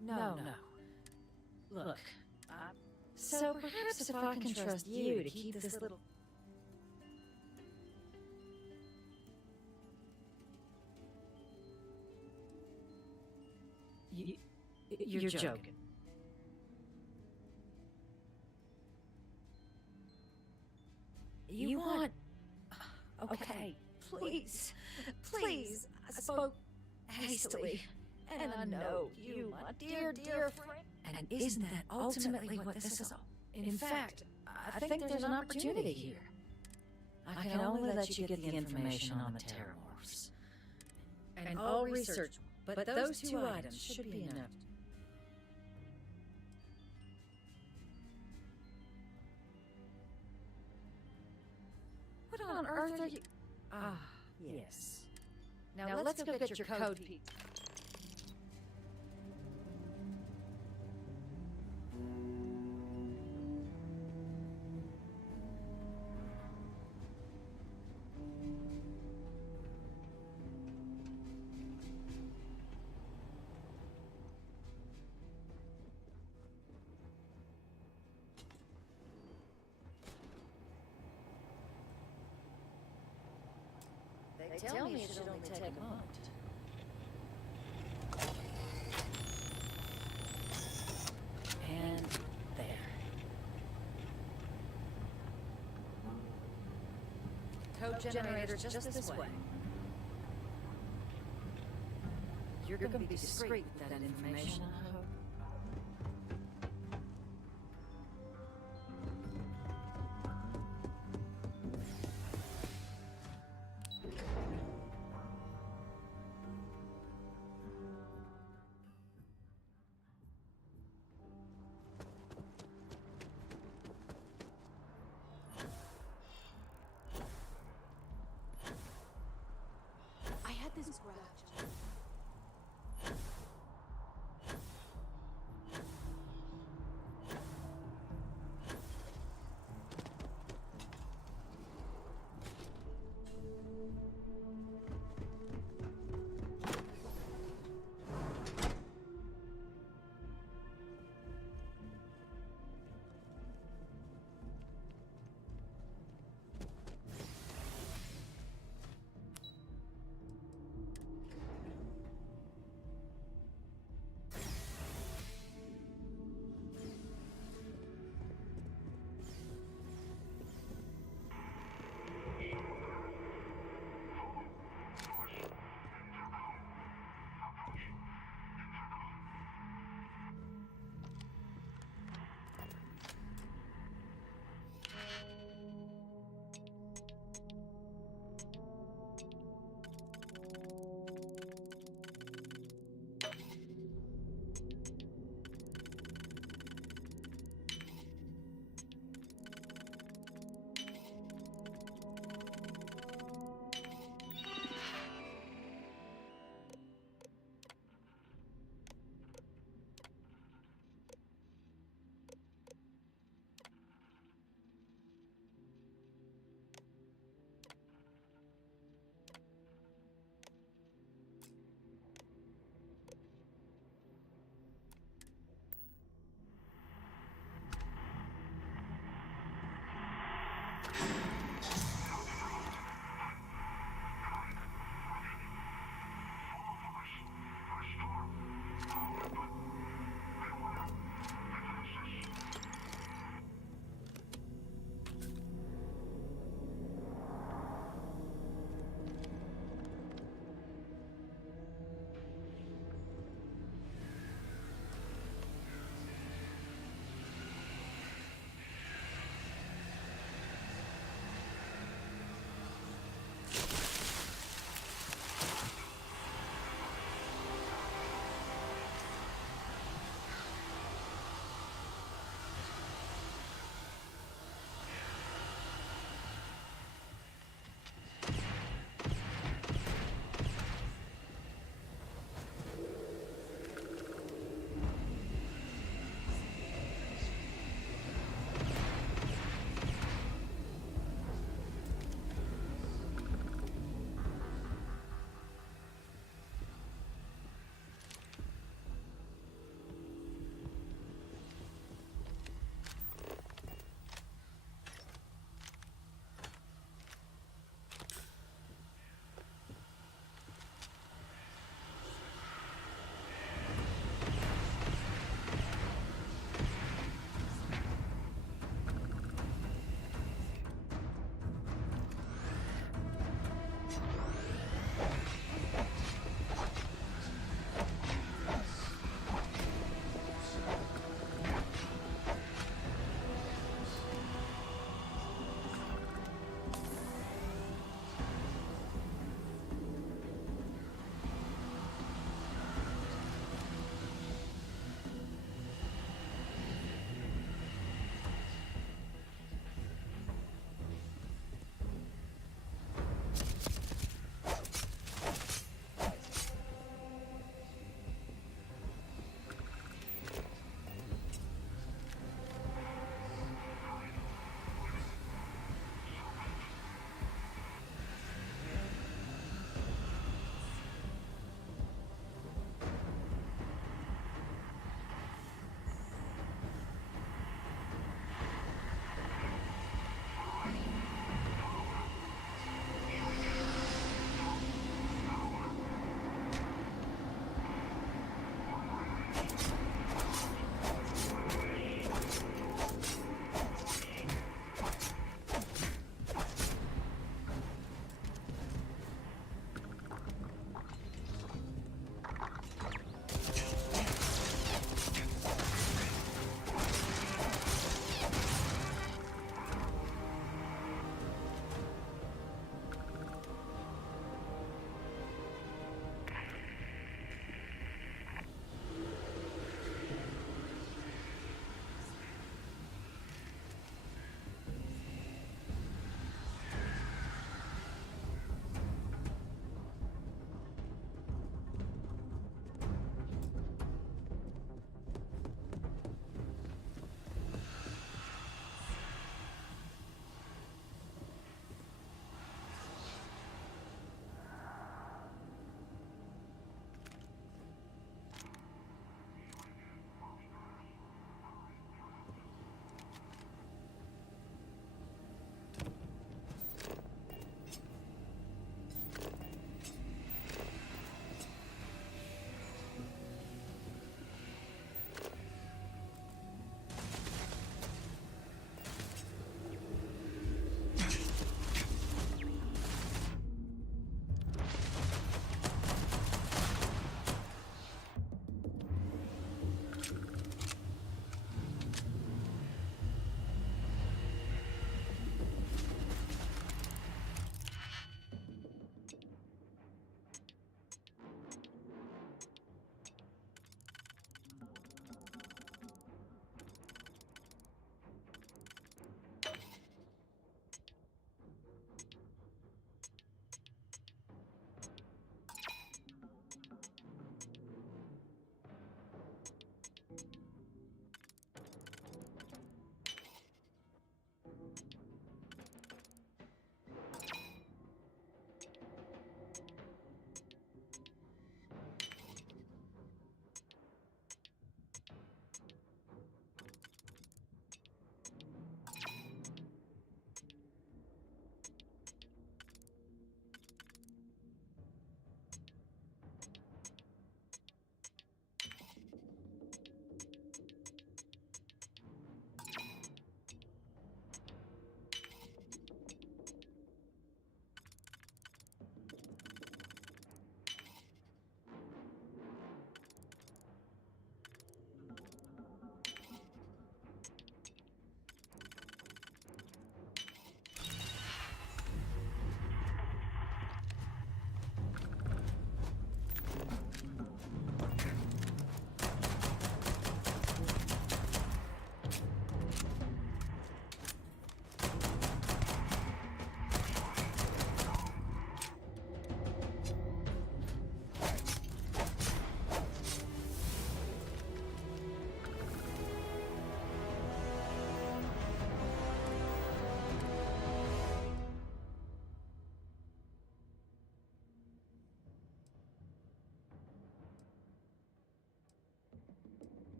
No. Look, so perhaps if I can trust you to keep this little... You're joking. You want... Okay, please. I spoke hastily. And I know you, my dear friend. And isn't that ultimately what this is all? In fact, I think there's an opportunity here. I can only let you get the information on the terramorphs. And I'll research, but those two items should be enough. What on earth are you... Yes. Now let's go get your code piece. They tell me it should only take a moment. And there. Code generator just this way. You're going to be discreet with that information, I hope. I had this scratch.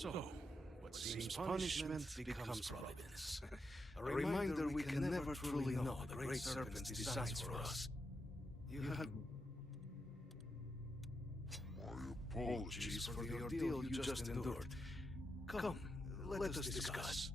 So, what seems punishment becomes providence. A reminder we can never truly know the Great Serpent's designs for us. You had... My apologies for the ordeal you just endured. Come, let us discuss.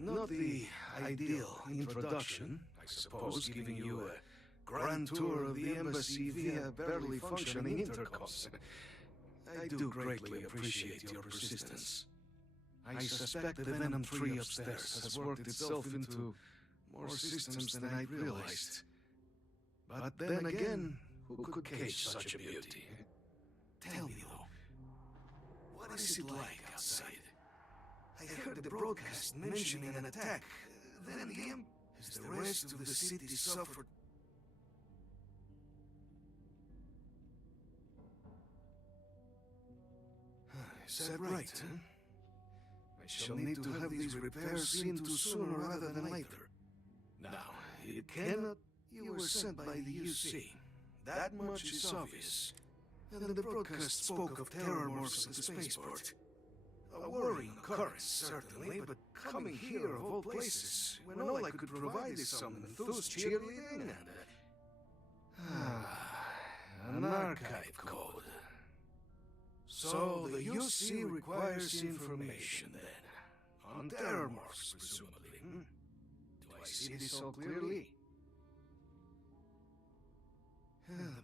Not the ideal introduction, I suppose, giving you a grand tour of the embassy via barely functioning intercoms. I do greatly appreciate your persistence. I suspect the Venom tree upstairs has worked itself into more systems than I realized. But then again, who could cage such a beauty? Tell me though, what is it like outside? I heard the broadcast mentioning an attack. Then again, as the rest of the city suffered. Is that right, huh? I shall need to have these repairs seen to sooner rather than later. Now, it cannot... You were sent by the UC. That much is obvious. And the broadcast spoke of terror morphs at the spaceport. A worrying occurrence, certainly, but coming here of all places, when all I could provide is some enthused cheerleading and... an archive code. So the UC requires information, then. On terror morphs, presumably. Do I see this all clearly?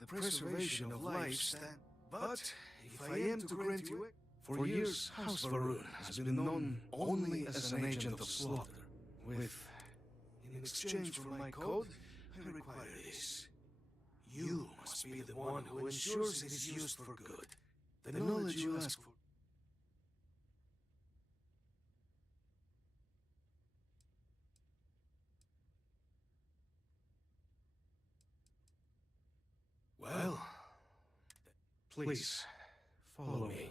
The preservation of lives, that... But, if I am to grant you... For years, House Varun has been known only as an agent of slaughter. In exchange for my code, I require this. You must be the one who ensures it is used for good. The knowledge you ask for. Well, please, follow me.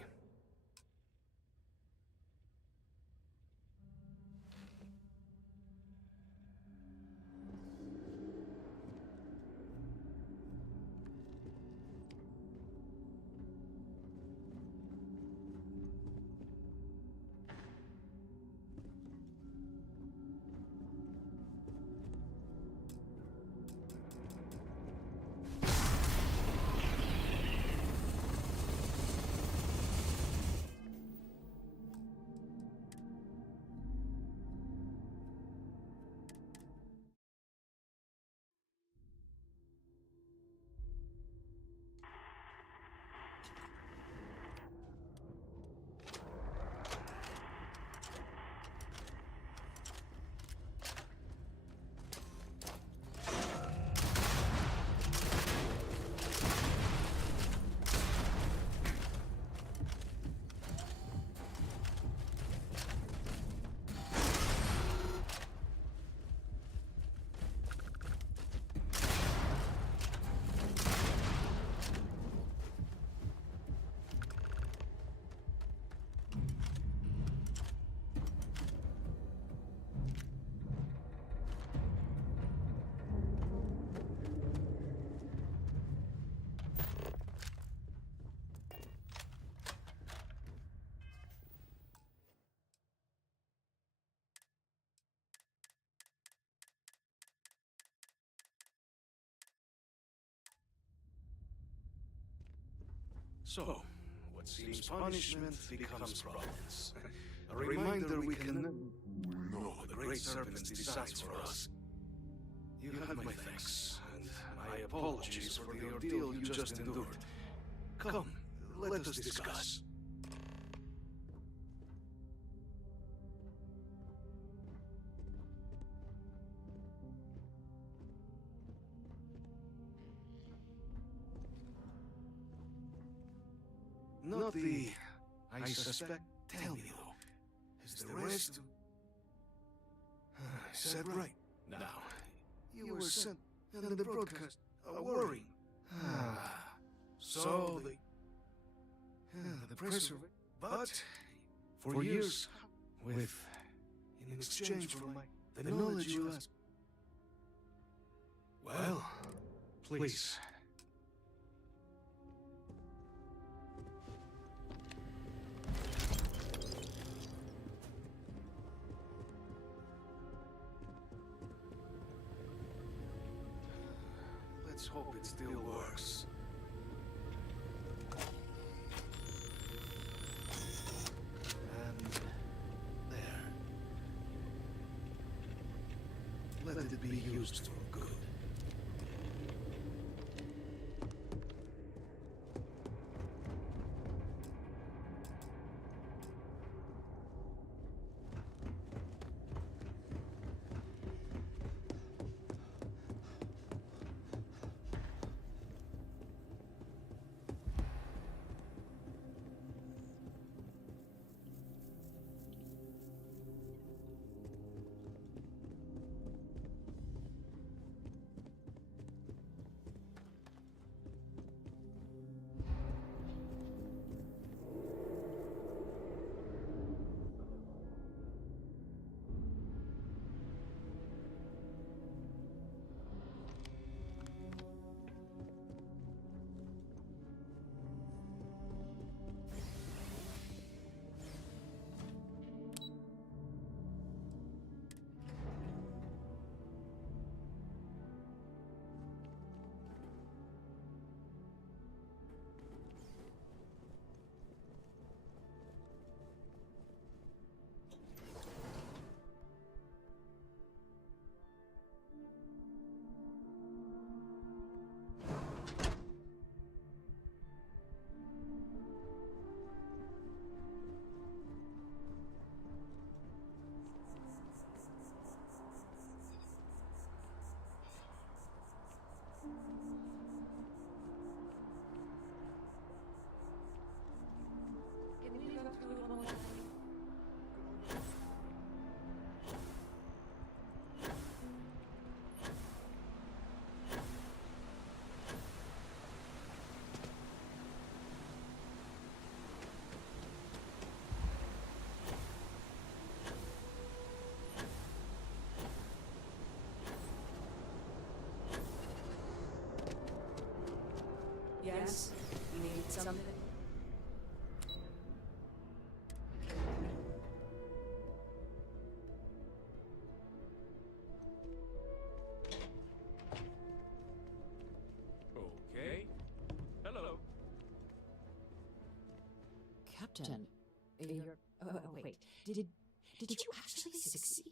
So, what seems punishment becomes providence. A reminder we can know the Great Serpent decides for us. You have my thanks, and my apologies for the ordeal you just endured. Come, let us discuss. Not the I suspect. Tell me though, is the rest? I said right. Now, you were sent, and the broadcast are worrying. So the press, but for years, in exchange for the knowledge you asked. Well, please. Let's hope it still works. And there. Let it be used for good. Yes? You need something? Okay. Hello. Captain, you're... Oh, wait. Did you actually succeed?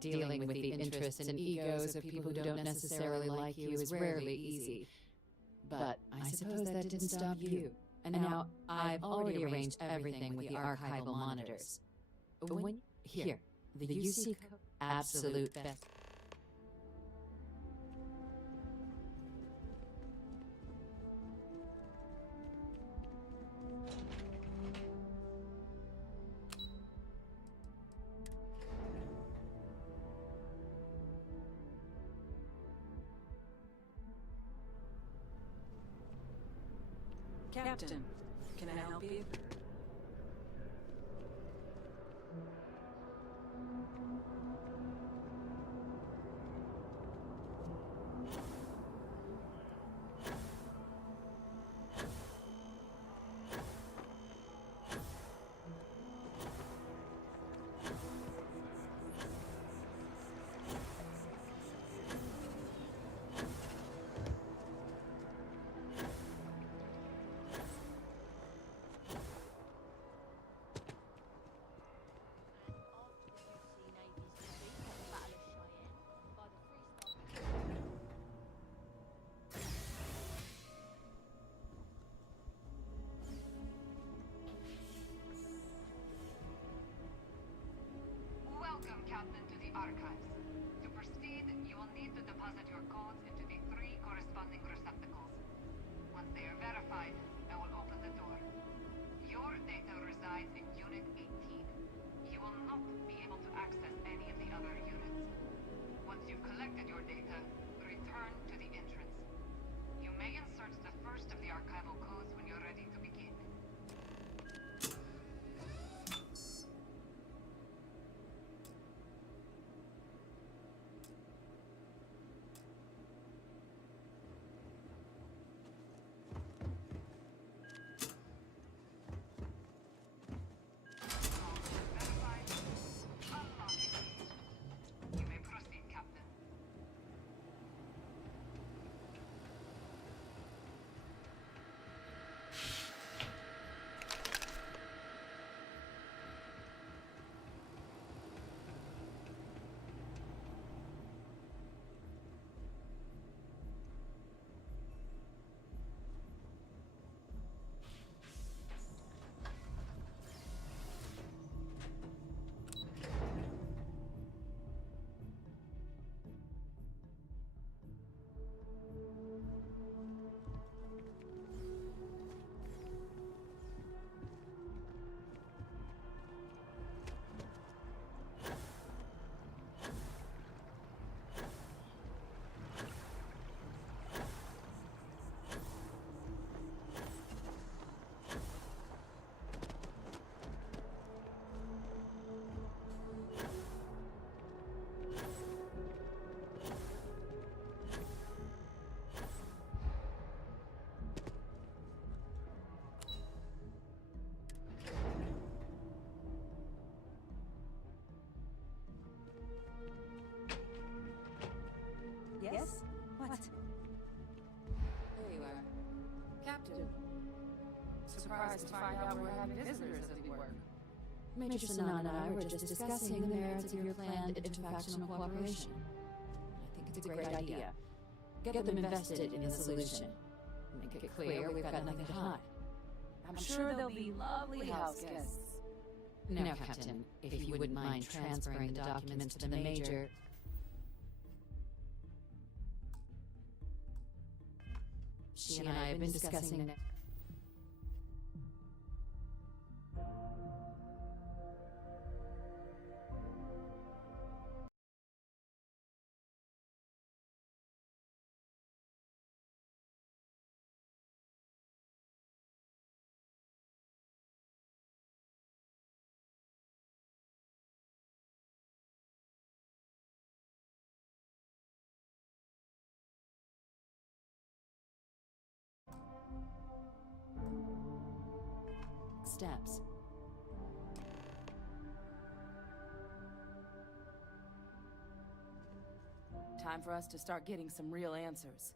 Dealing with the interests and egos of people who don't necessarily like you is rarely easy. But I suppose that didn't stop you. And now I've already arranged everything with the archival monitors. Here, the UC absolute best. Captain, can I help you? surprised to find out we're having visitors as we were. Major Sanan and I were just discussing the merits of your planned interfactional cooperation. I think it's a great idea. Get them invested in the solution. Make it clear we've got nothing to hide. I'm sure they'll be lovely house guests. Now, Captain, if you wouldn't mind transferring the documents to the Major... She and I have been discussing... steps. Time for us to start getting some real answers,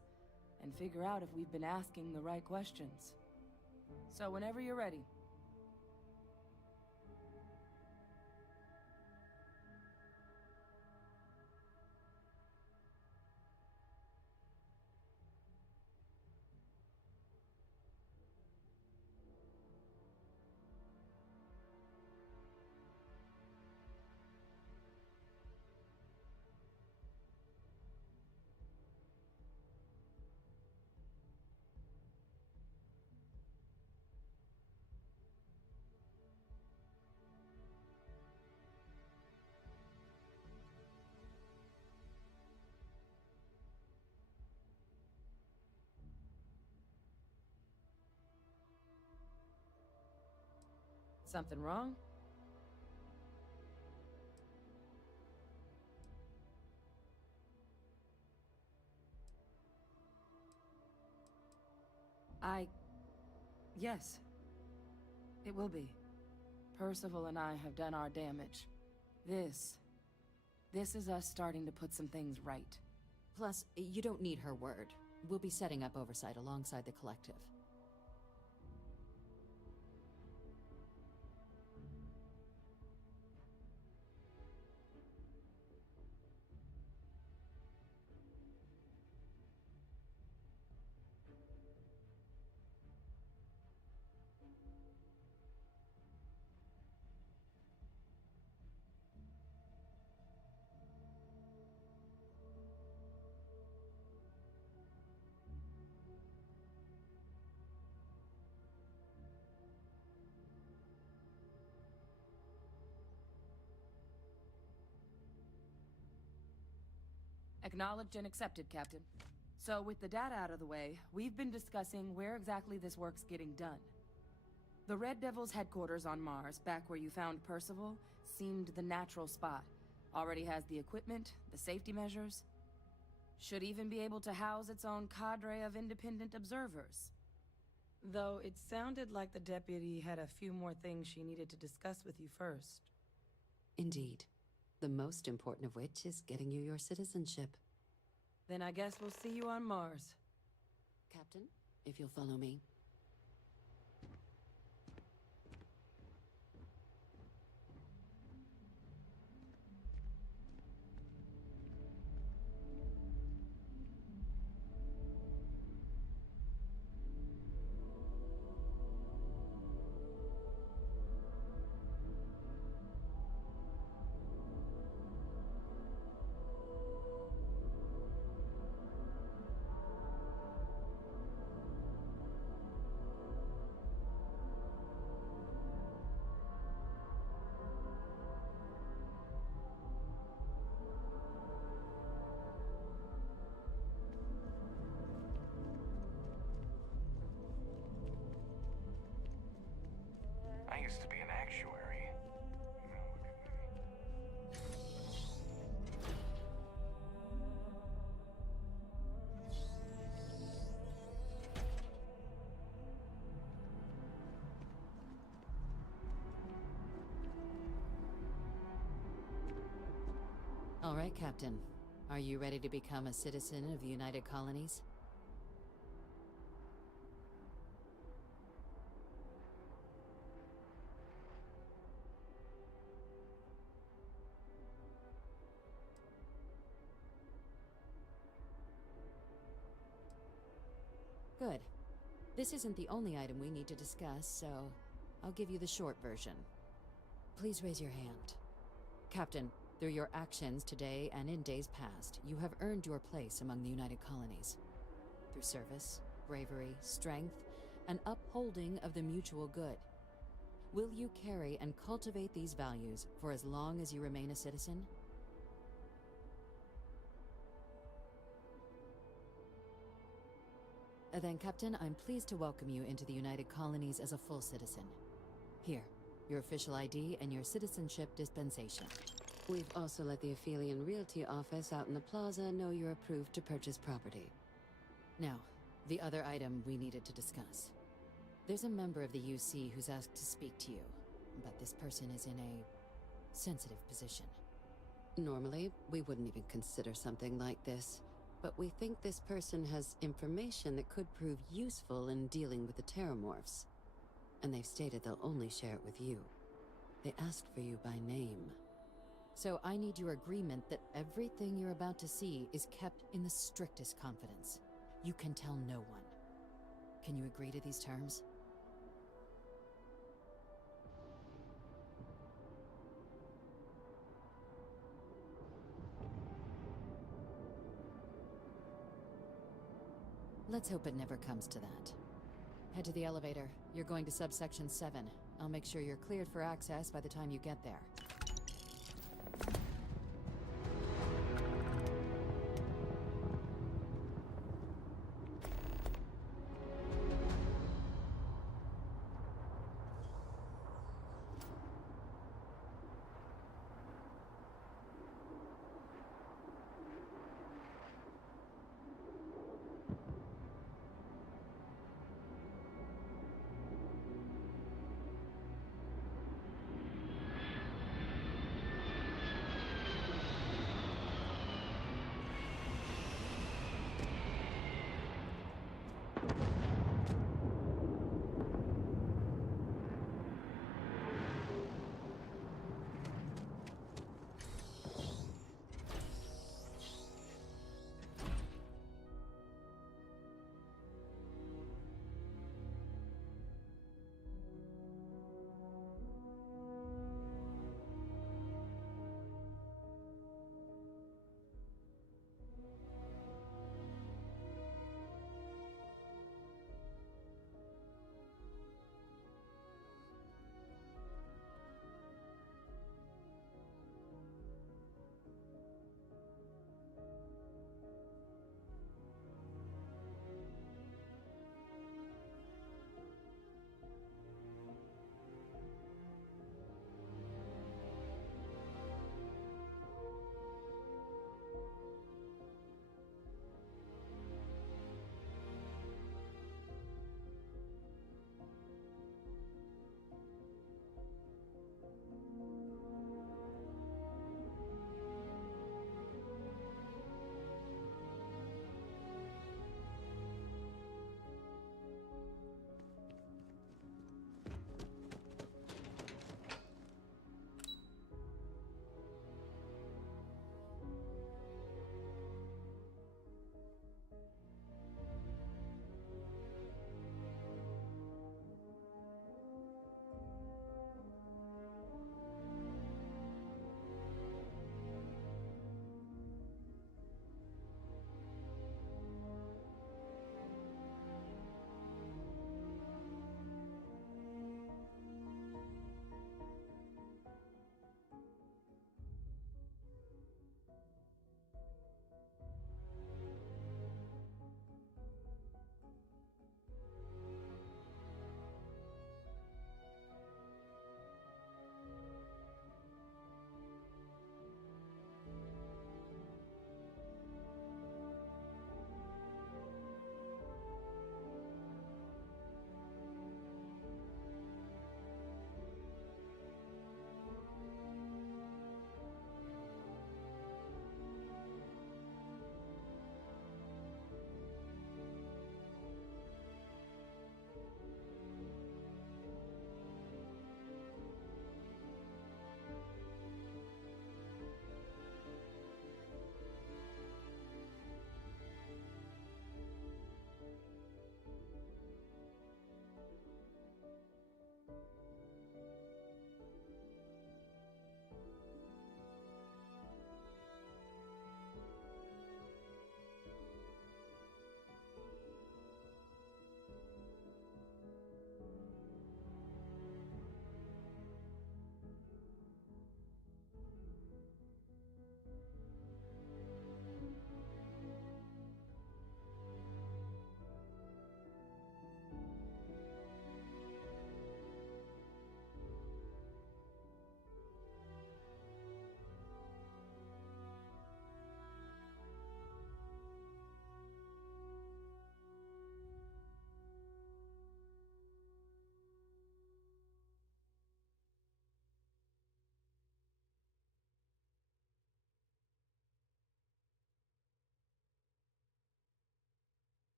and figure out if we've been asking the right questions. So whenever you're ready. Something wrong? Yes. It will be. Percival and I have done our damage. This is us starting to put some things right. Plus, you don't need her word. We'll be setting up oversight alongside the collective. Acknowledged and accepted, Captain. So with the data out of the way, we've been discussing where exactly this work's getting done. The Red Devil's headquarters on Mars, back where you found Percival, seemed the natural spot. Already has the equipment, the safety measures. Should even be able to house its own cadre of independent observers. Though it sounded like the deputy had a few more things she needed to discuss with you first. Indeed. The most important of which is getting you your citizenship. Then I guess we'll see you on Mars. Captain, if you'll follow me. I used to be an actuary. All right, Captain. Are you ready to become a citizen of the United Colonies? Good. This isn't the only item we need to discuss, so I'll give you the short version. Please raise your hand. Captain, through your actions today and in days past, you have earned your place among the United Colonies. Through service, bravery, strength, and upholding of the mutual good. Will you carry and cultivate these values for as long as you remain a citizen? Then, Captain, I'm pleased to welcome you into the United Colonies as a full citizen. Here, your official ID and your citizenship dispensation. We've also let the Aphelion Realty office out in the plaza know you're approved to purchase property. Now, the other item we needed to discuss. There's a member of the UC who's asked to speak to you, but this person is in a sensitive position. Normally, we wouldn't even consider something like this, but we think this person has information that could prove useful in dealing with the Terramorphs. And they've stated they'll only share it with you. They asked for you by name. So I need your agreement that everything you're about to see is kept in the strictest confidence. You can tell no one. Can you agree to these terms? Let's hope it never comes to that. Head to the elevator. You're going to subsection 7. I'll make sure you're cleared for access by the time you get there.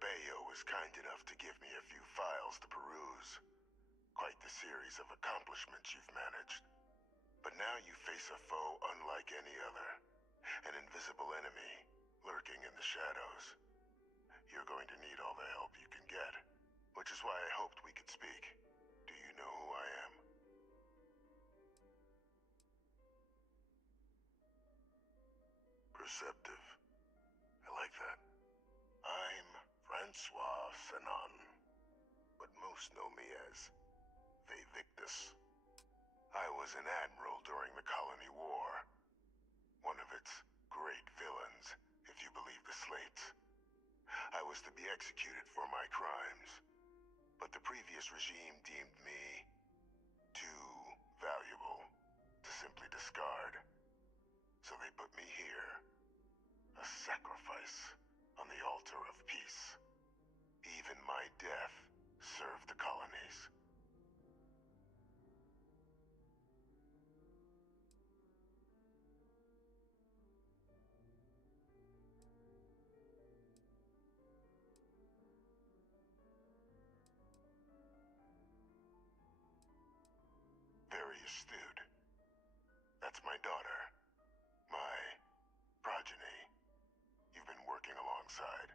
Bayo was kind enough to give me a few files to peruse. Quite the series of accomplishments you've managed. But now you face a foe unlike any other. An invisible enemy, lurking in the shadows. You're going to need all the help you can get, which is why I hoped we could speak. Do you know who I am? Perceptive. I like that. I'm Francois Sanon, but most know me as Victus. I was an admiral during the Colony War. One of its great villains, if you believe the slates. I was to be executed for my crimes, but the previous regime deemed me too valuable to simply discard. So they put me here, a sacrifice on the altar of peace. Even my death served the colonies. Very astute. That's my daughter. My progeny. You've been working alongside.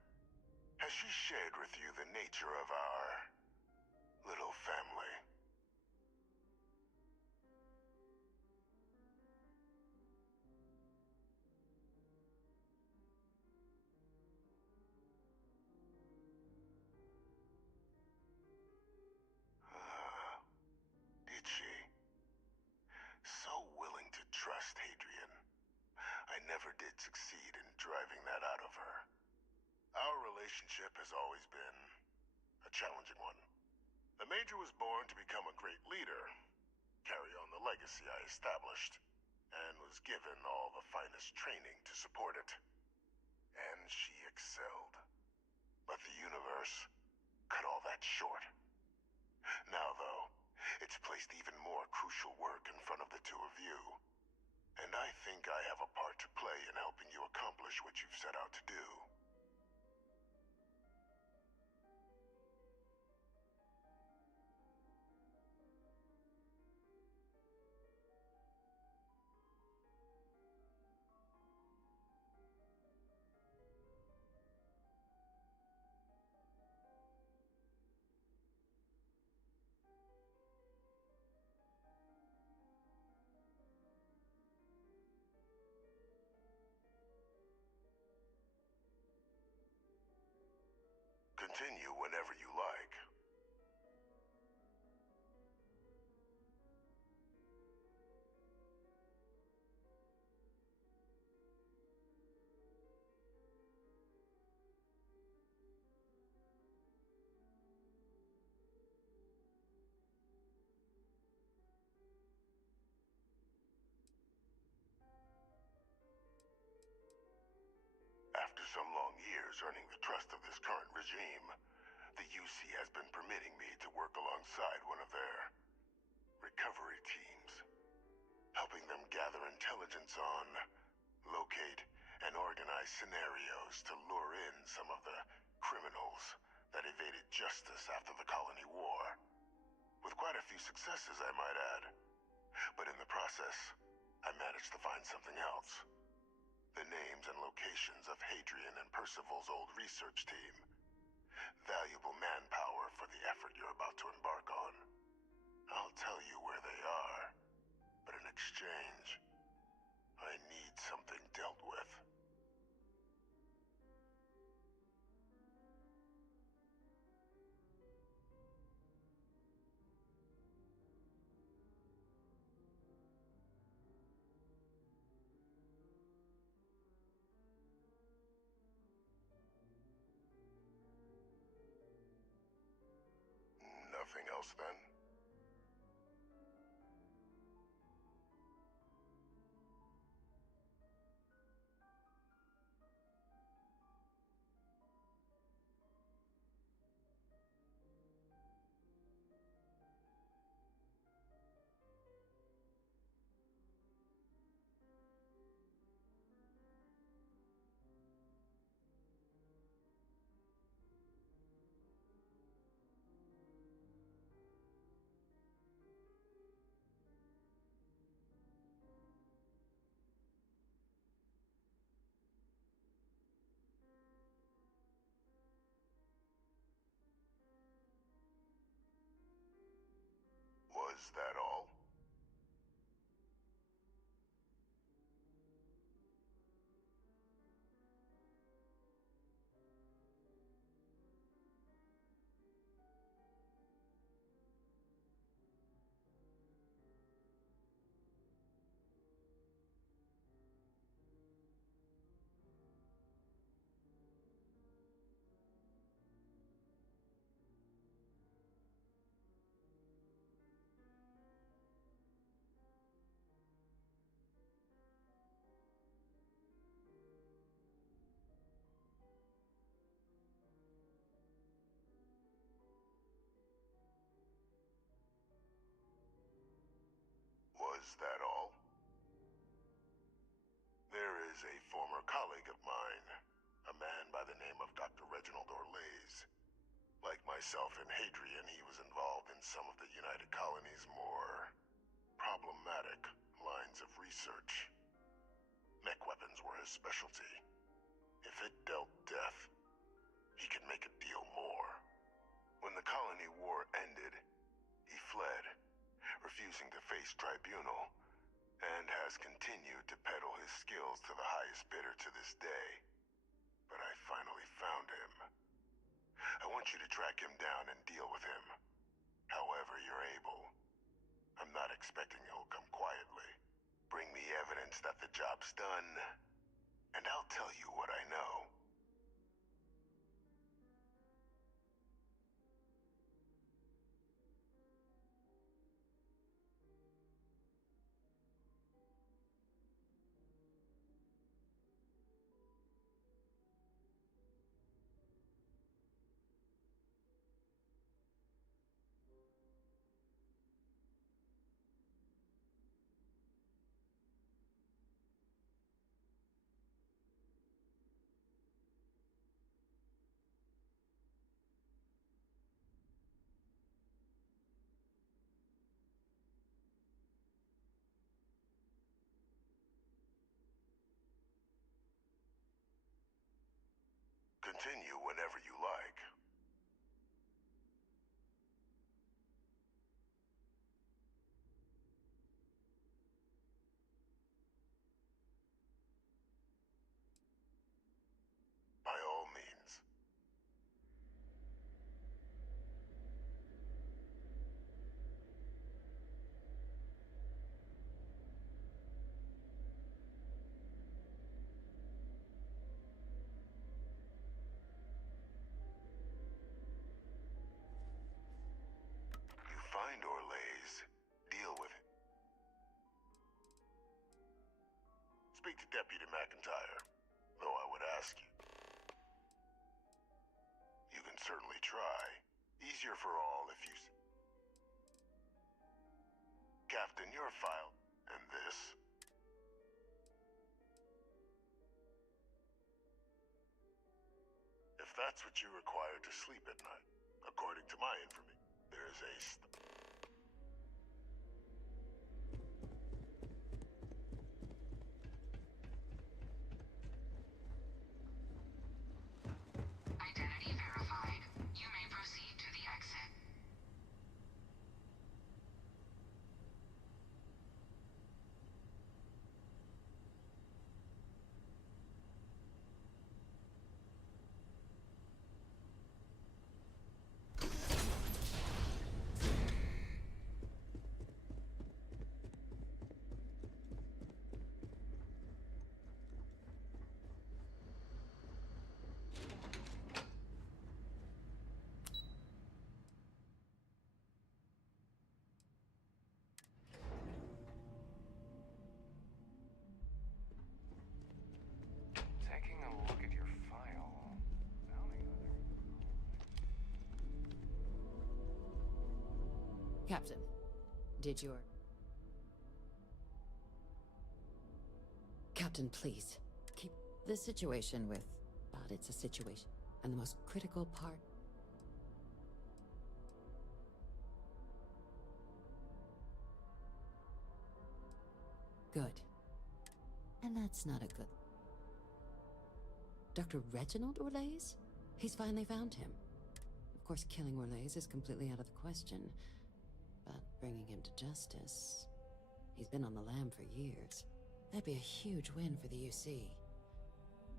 Has she shared with you the nature of our little family? Did she? So willing to trust Hadrian. I never did succeed in driving that out of her. Our relationship has always been a challenging one. The Major was born to become a great leader, carry on the legacy I established, and was given all the finest training to support it. And she excelled. But the universe cut all that short. Now, though, it's placed even more crucial work in front of the two of you. And I think I have a part to play in helping you accomplish what you've set out to do. Continue whenever you like. After some long years earning the trust of this current regime, the UC has been permitting me to work alongside one of their recovery teams, helping them gather intelligence on, locate, and organize scenarios to lure in some of the criminals that evaded justice after the Colony War. With quite a few successes, I might add. But in the process, I managed to find something else. The names and locations of Hadrian and Percival's old research team. Valuable manpower for the effort you're about to embark on. I'll tell you where they are, but in exchange, I need something dealt with. Nothing else then? Was that all? Was that all? There is a former colleague of mine, a man by the name of Dr. Reginald Orlays. Like myself and Hadrian, he was involved in some of the United Colony's more problematic lines of research. Mech weapons were his specialty. If it dealt death, he could make a deal more. When the colony war ended, he fled, refusing to face tribunal, and has continued to peddle his skills to the highest bidder to this day. But I finally found him. I want you to track him down and deal with him, however you're able. I'm not expecting he'll come quietly. Bring me evidence that the job's done, and I'll tell you what I know. Continue whenever you like. By all means. You find Orlays, deal with it. Speak to Deputy McIntyre, though I would ask you. You can certainly try. Easier for all if you... Captain, your file, and this. If that's what you require to sleep at night, according to my information, there's a... Identity verified. You may proceed to the exit. Taking a look at your file. Captain, did your... Captain, please, keep the situation with... But it's a situation. And the most critical part... Good. And that's not a good... Dr. Reginald Orlays? He's finally found him. Of course, killing Orlays is completely out of the question. but bringing him to justice... He's been on the lam for years. That'd be a huge win for the UC.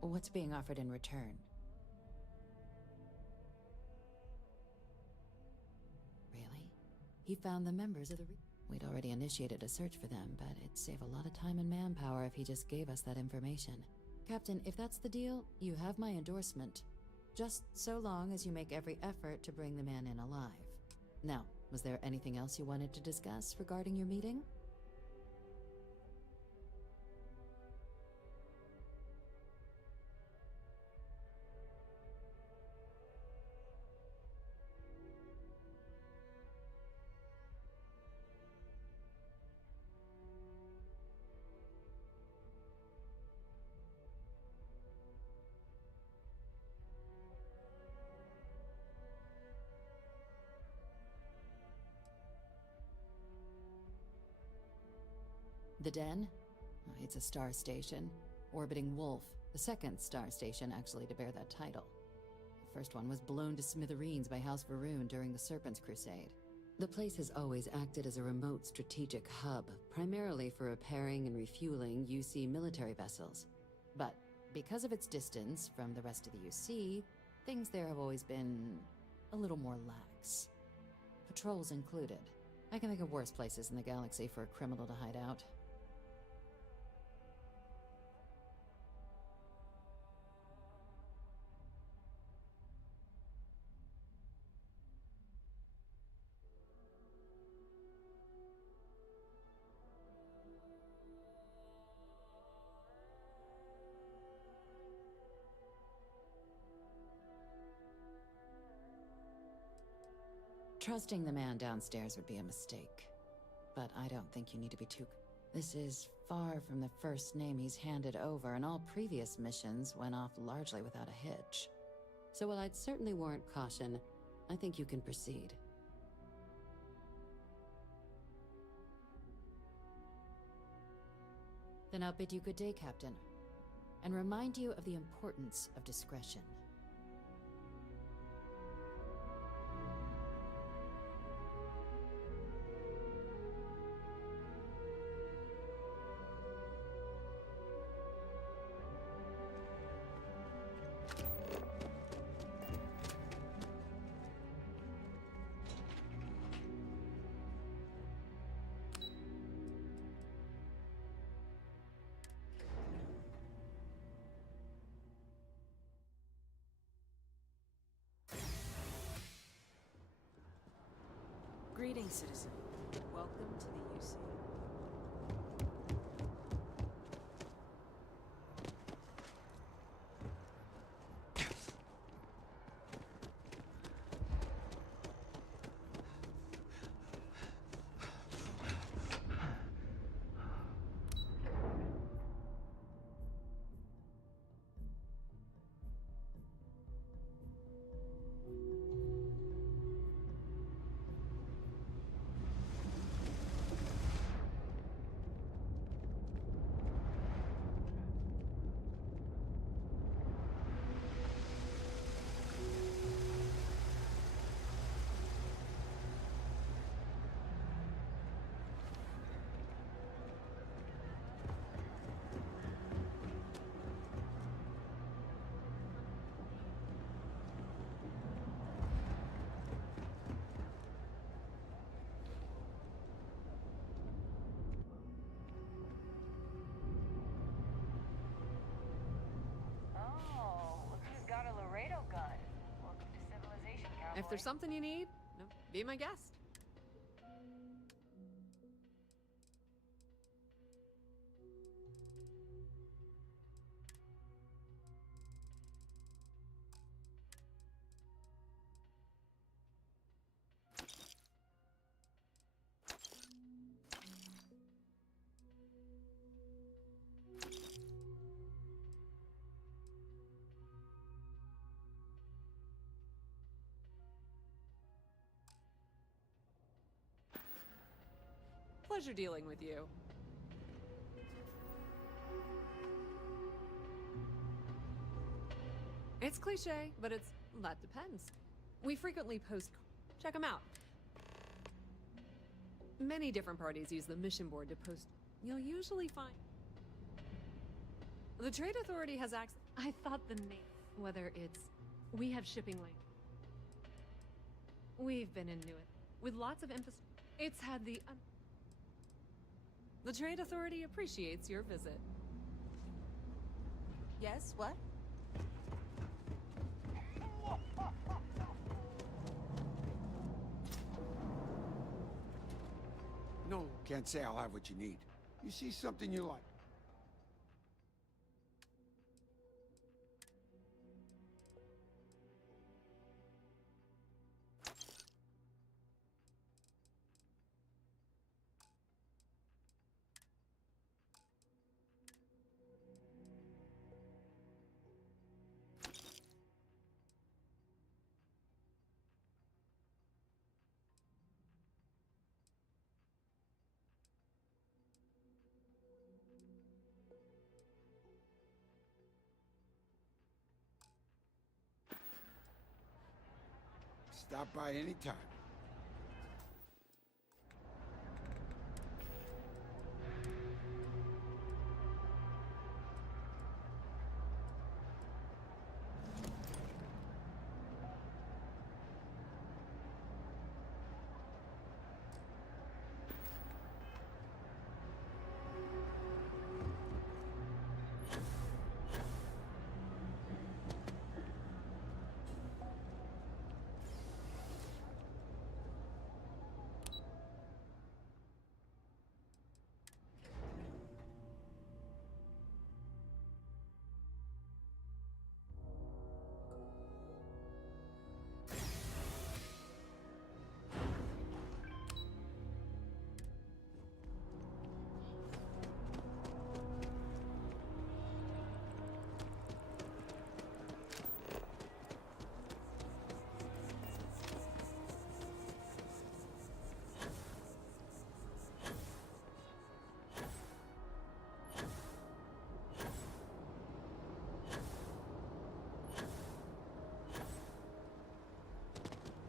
What's being offered in return? Really? He found the members of the... We'd already initiated a search for them, but it'd save a lot of time and manpower if he just gave us that information. Captain, if that's the deal, you have my endorsement. Just so long as you make every effort to bring the man in alive. Now, was there anything else you wanted to discuss regarding your meeting? The Den? It's a star station. Orbiting Wolf, the second star station actually to bear that title. The first one was blown to smithereens by House Varun during the Serpent's Crusade. The place has always acted as a remote strategic hub, primarily for repairing and refueling UC military vessels. But because of its distance from the rest of the UC, things there have always been a little more lax. Patrols included. I can think of worse places in the galaxy for a criminal to hide out. Trusting the man downstairs would be a mistake. But I don't think you need to be too... This is far from the first name he's handed over, and all previous missions went off largely without a hitch. So while I'd certainly warrant caution, I think you can proceed. Then I'll bid you good day, Captain, and remind you of the importance of discretion. Greetings, citizen. Welcome to the UC. If there's something you need, be my guest. Pleasure dealing with you. It's cliche, but that depends. We frequently post... Check them out. Many different parties use the mission board to post. You'll usually find... The Trade Authority has access... I thought the name... Whether it's... We have shipping lanes. We've been into it. With lots of emphasis... It's had the... The Trade Authority appreciates your visit. Yes, what? No, can't say I'll have what you need. You see something you like. Stop by anytime.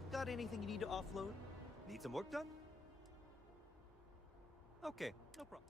Got anything you need to offload? Need some work done? Okay, no problem.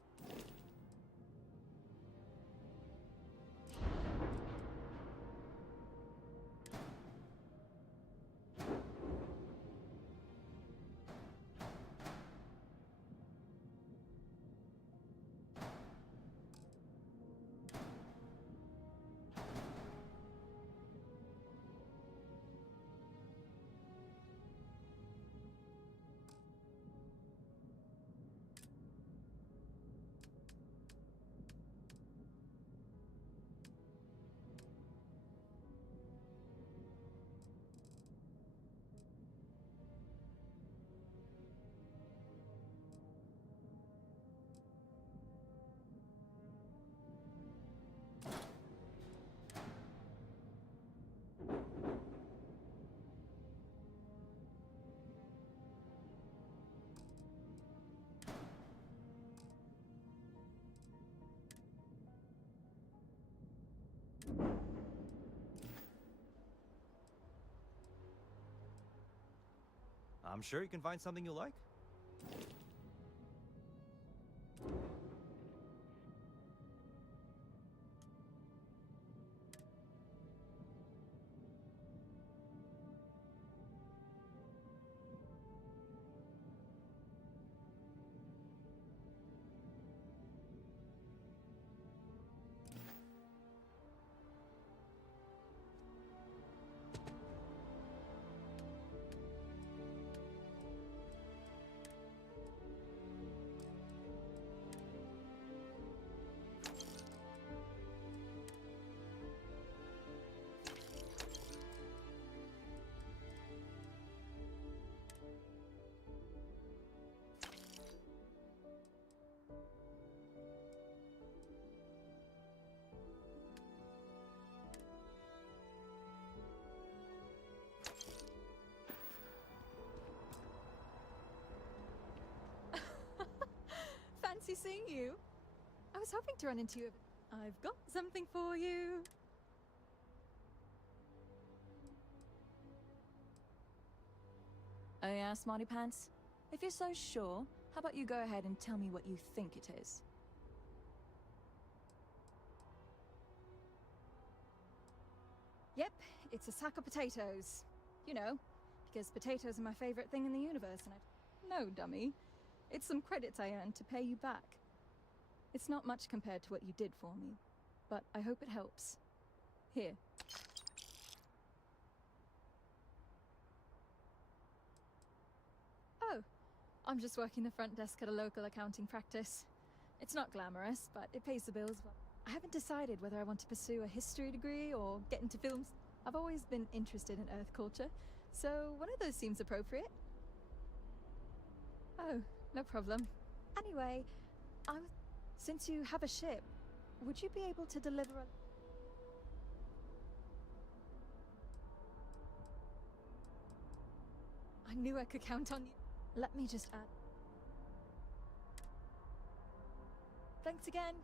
I'm sure you can find something you like. Fancy seeing you. I was hoping to run into you. I've got something for you. Oh yeah, Smarty Pants? If you're so sure, How about you go ahead and tell me what you think it is? Yep, it's a sack of potatoes. You know, because potatoes are my favorite thing in the universe, and No, dummy. It's some credits I earned to pay you back. It's not much compared to what you did for me, but I hope it helps. Here. Oh, I'm just working the front desk at a local accounting practice. It's not glamorous, but it pays the bills well. I haven't decided whether I want to pursue a history degree or get into films. I've always been interested in Earth culture, so one of those seems appropriate. Oh, no problem. Anyway, since you have a ship, would you be able to deliver a... I knew I could count on you. Let me just add... Thanks again.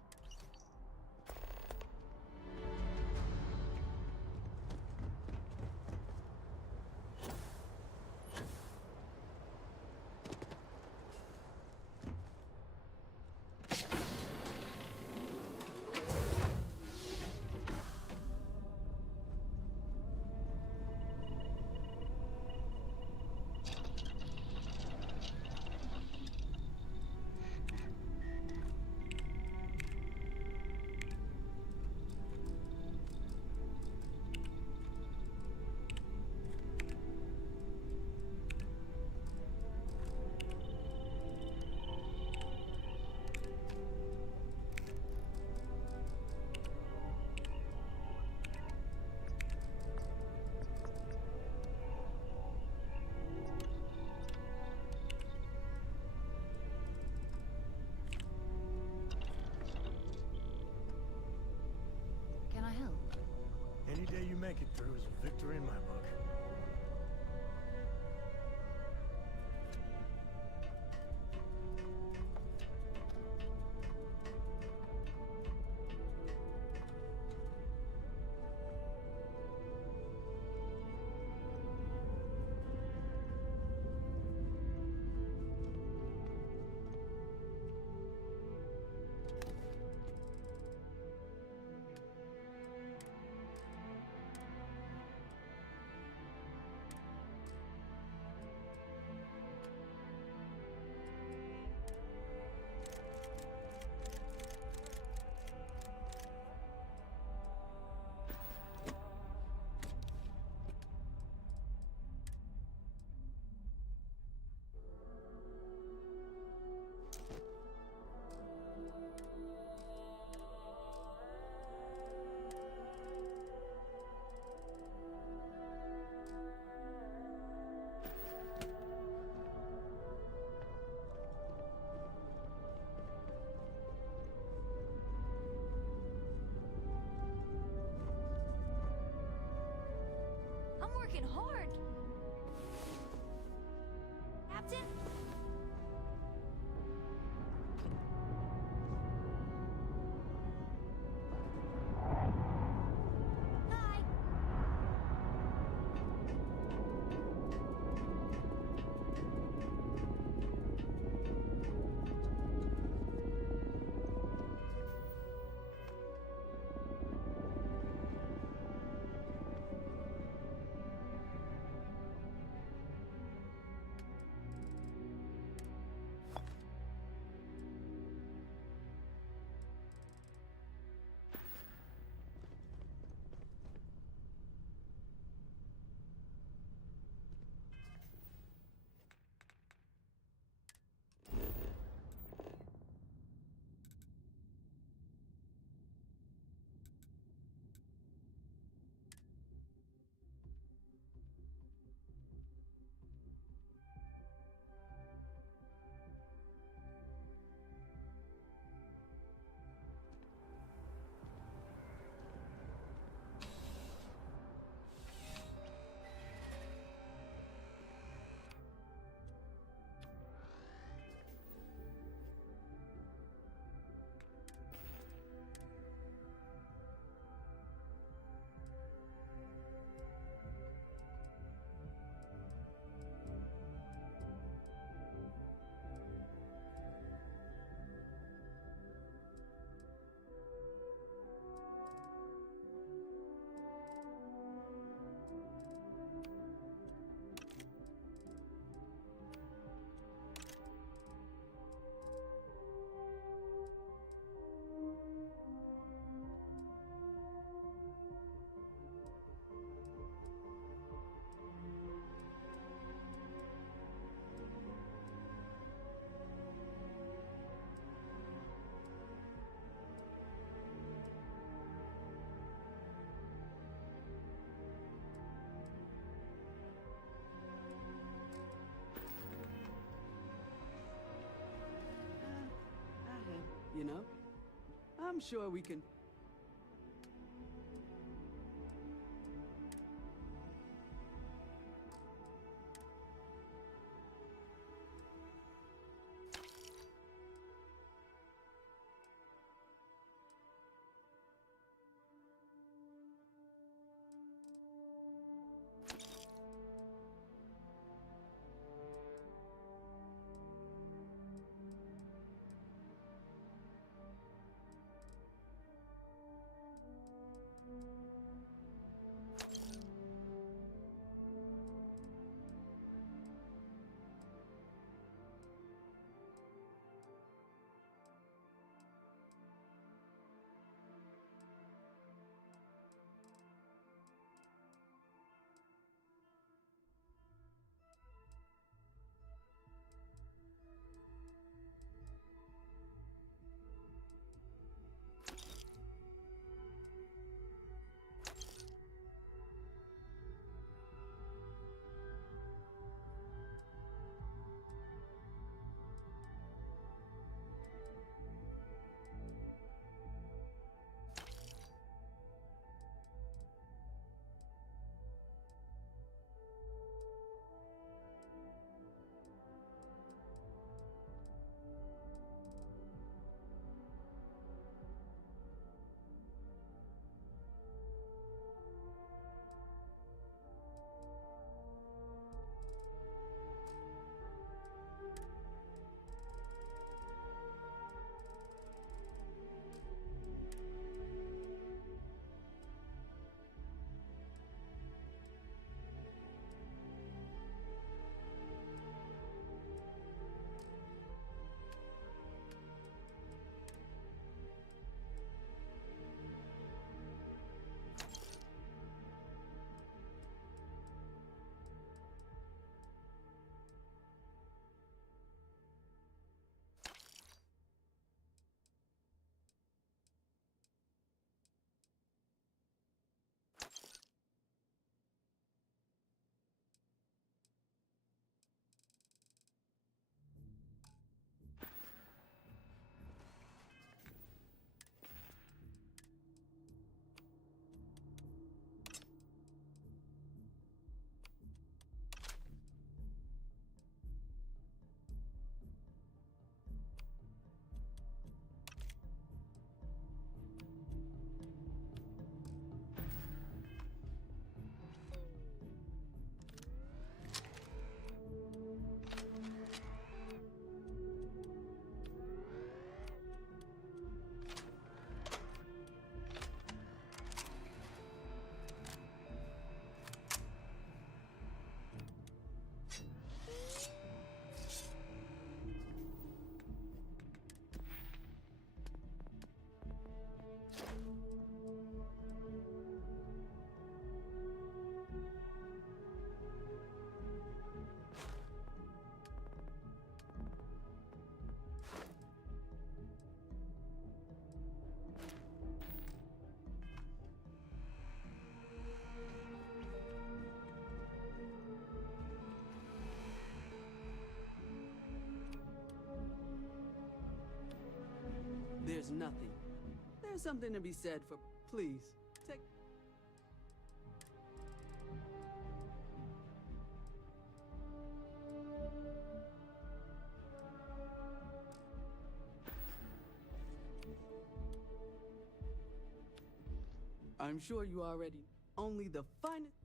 I'm sure we can. There's nothing. There's something to be said for, please, take... I'm sure you already... Only the finest...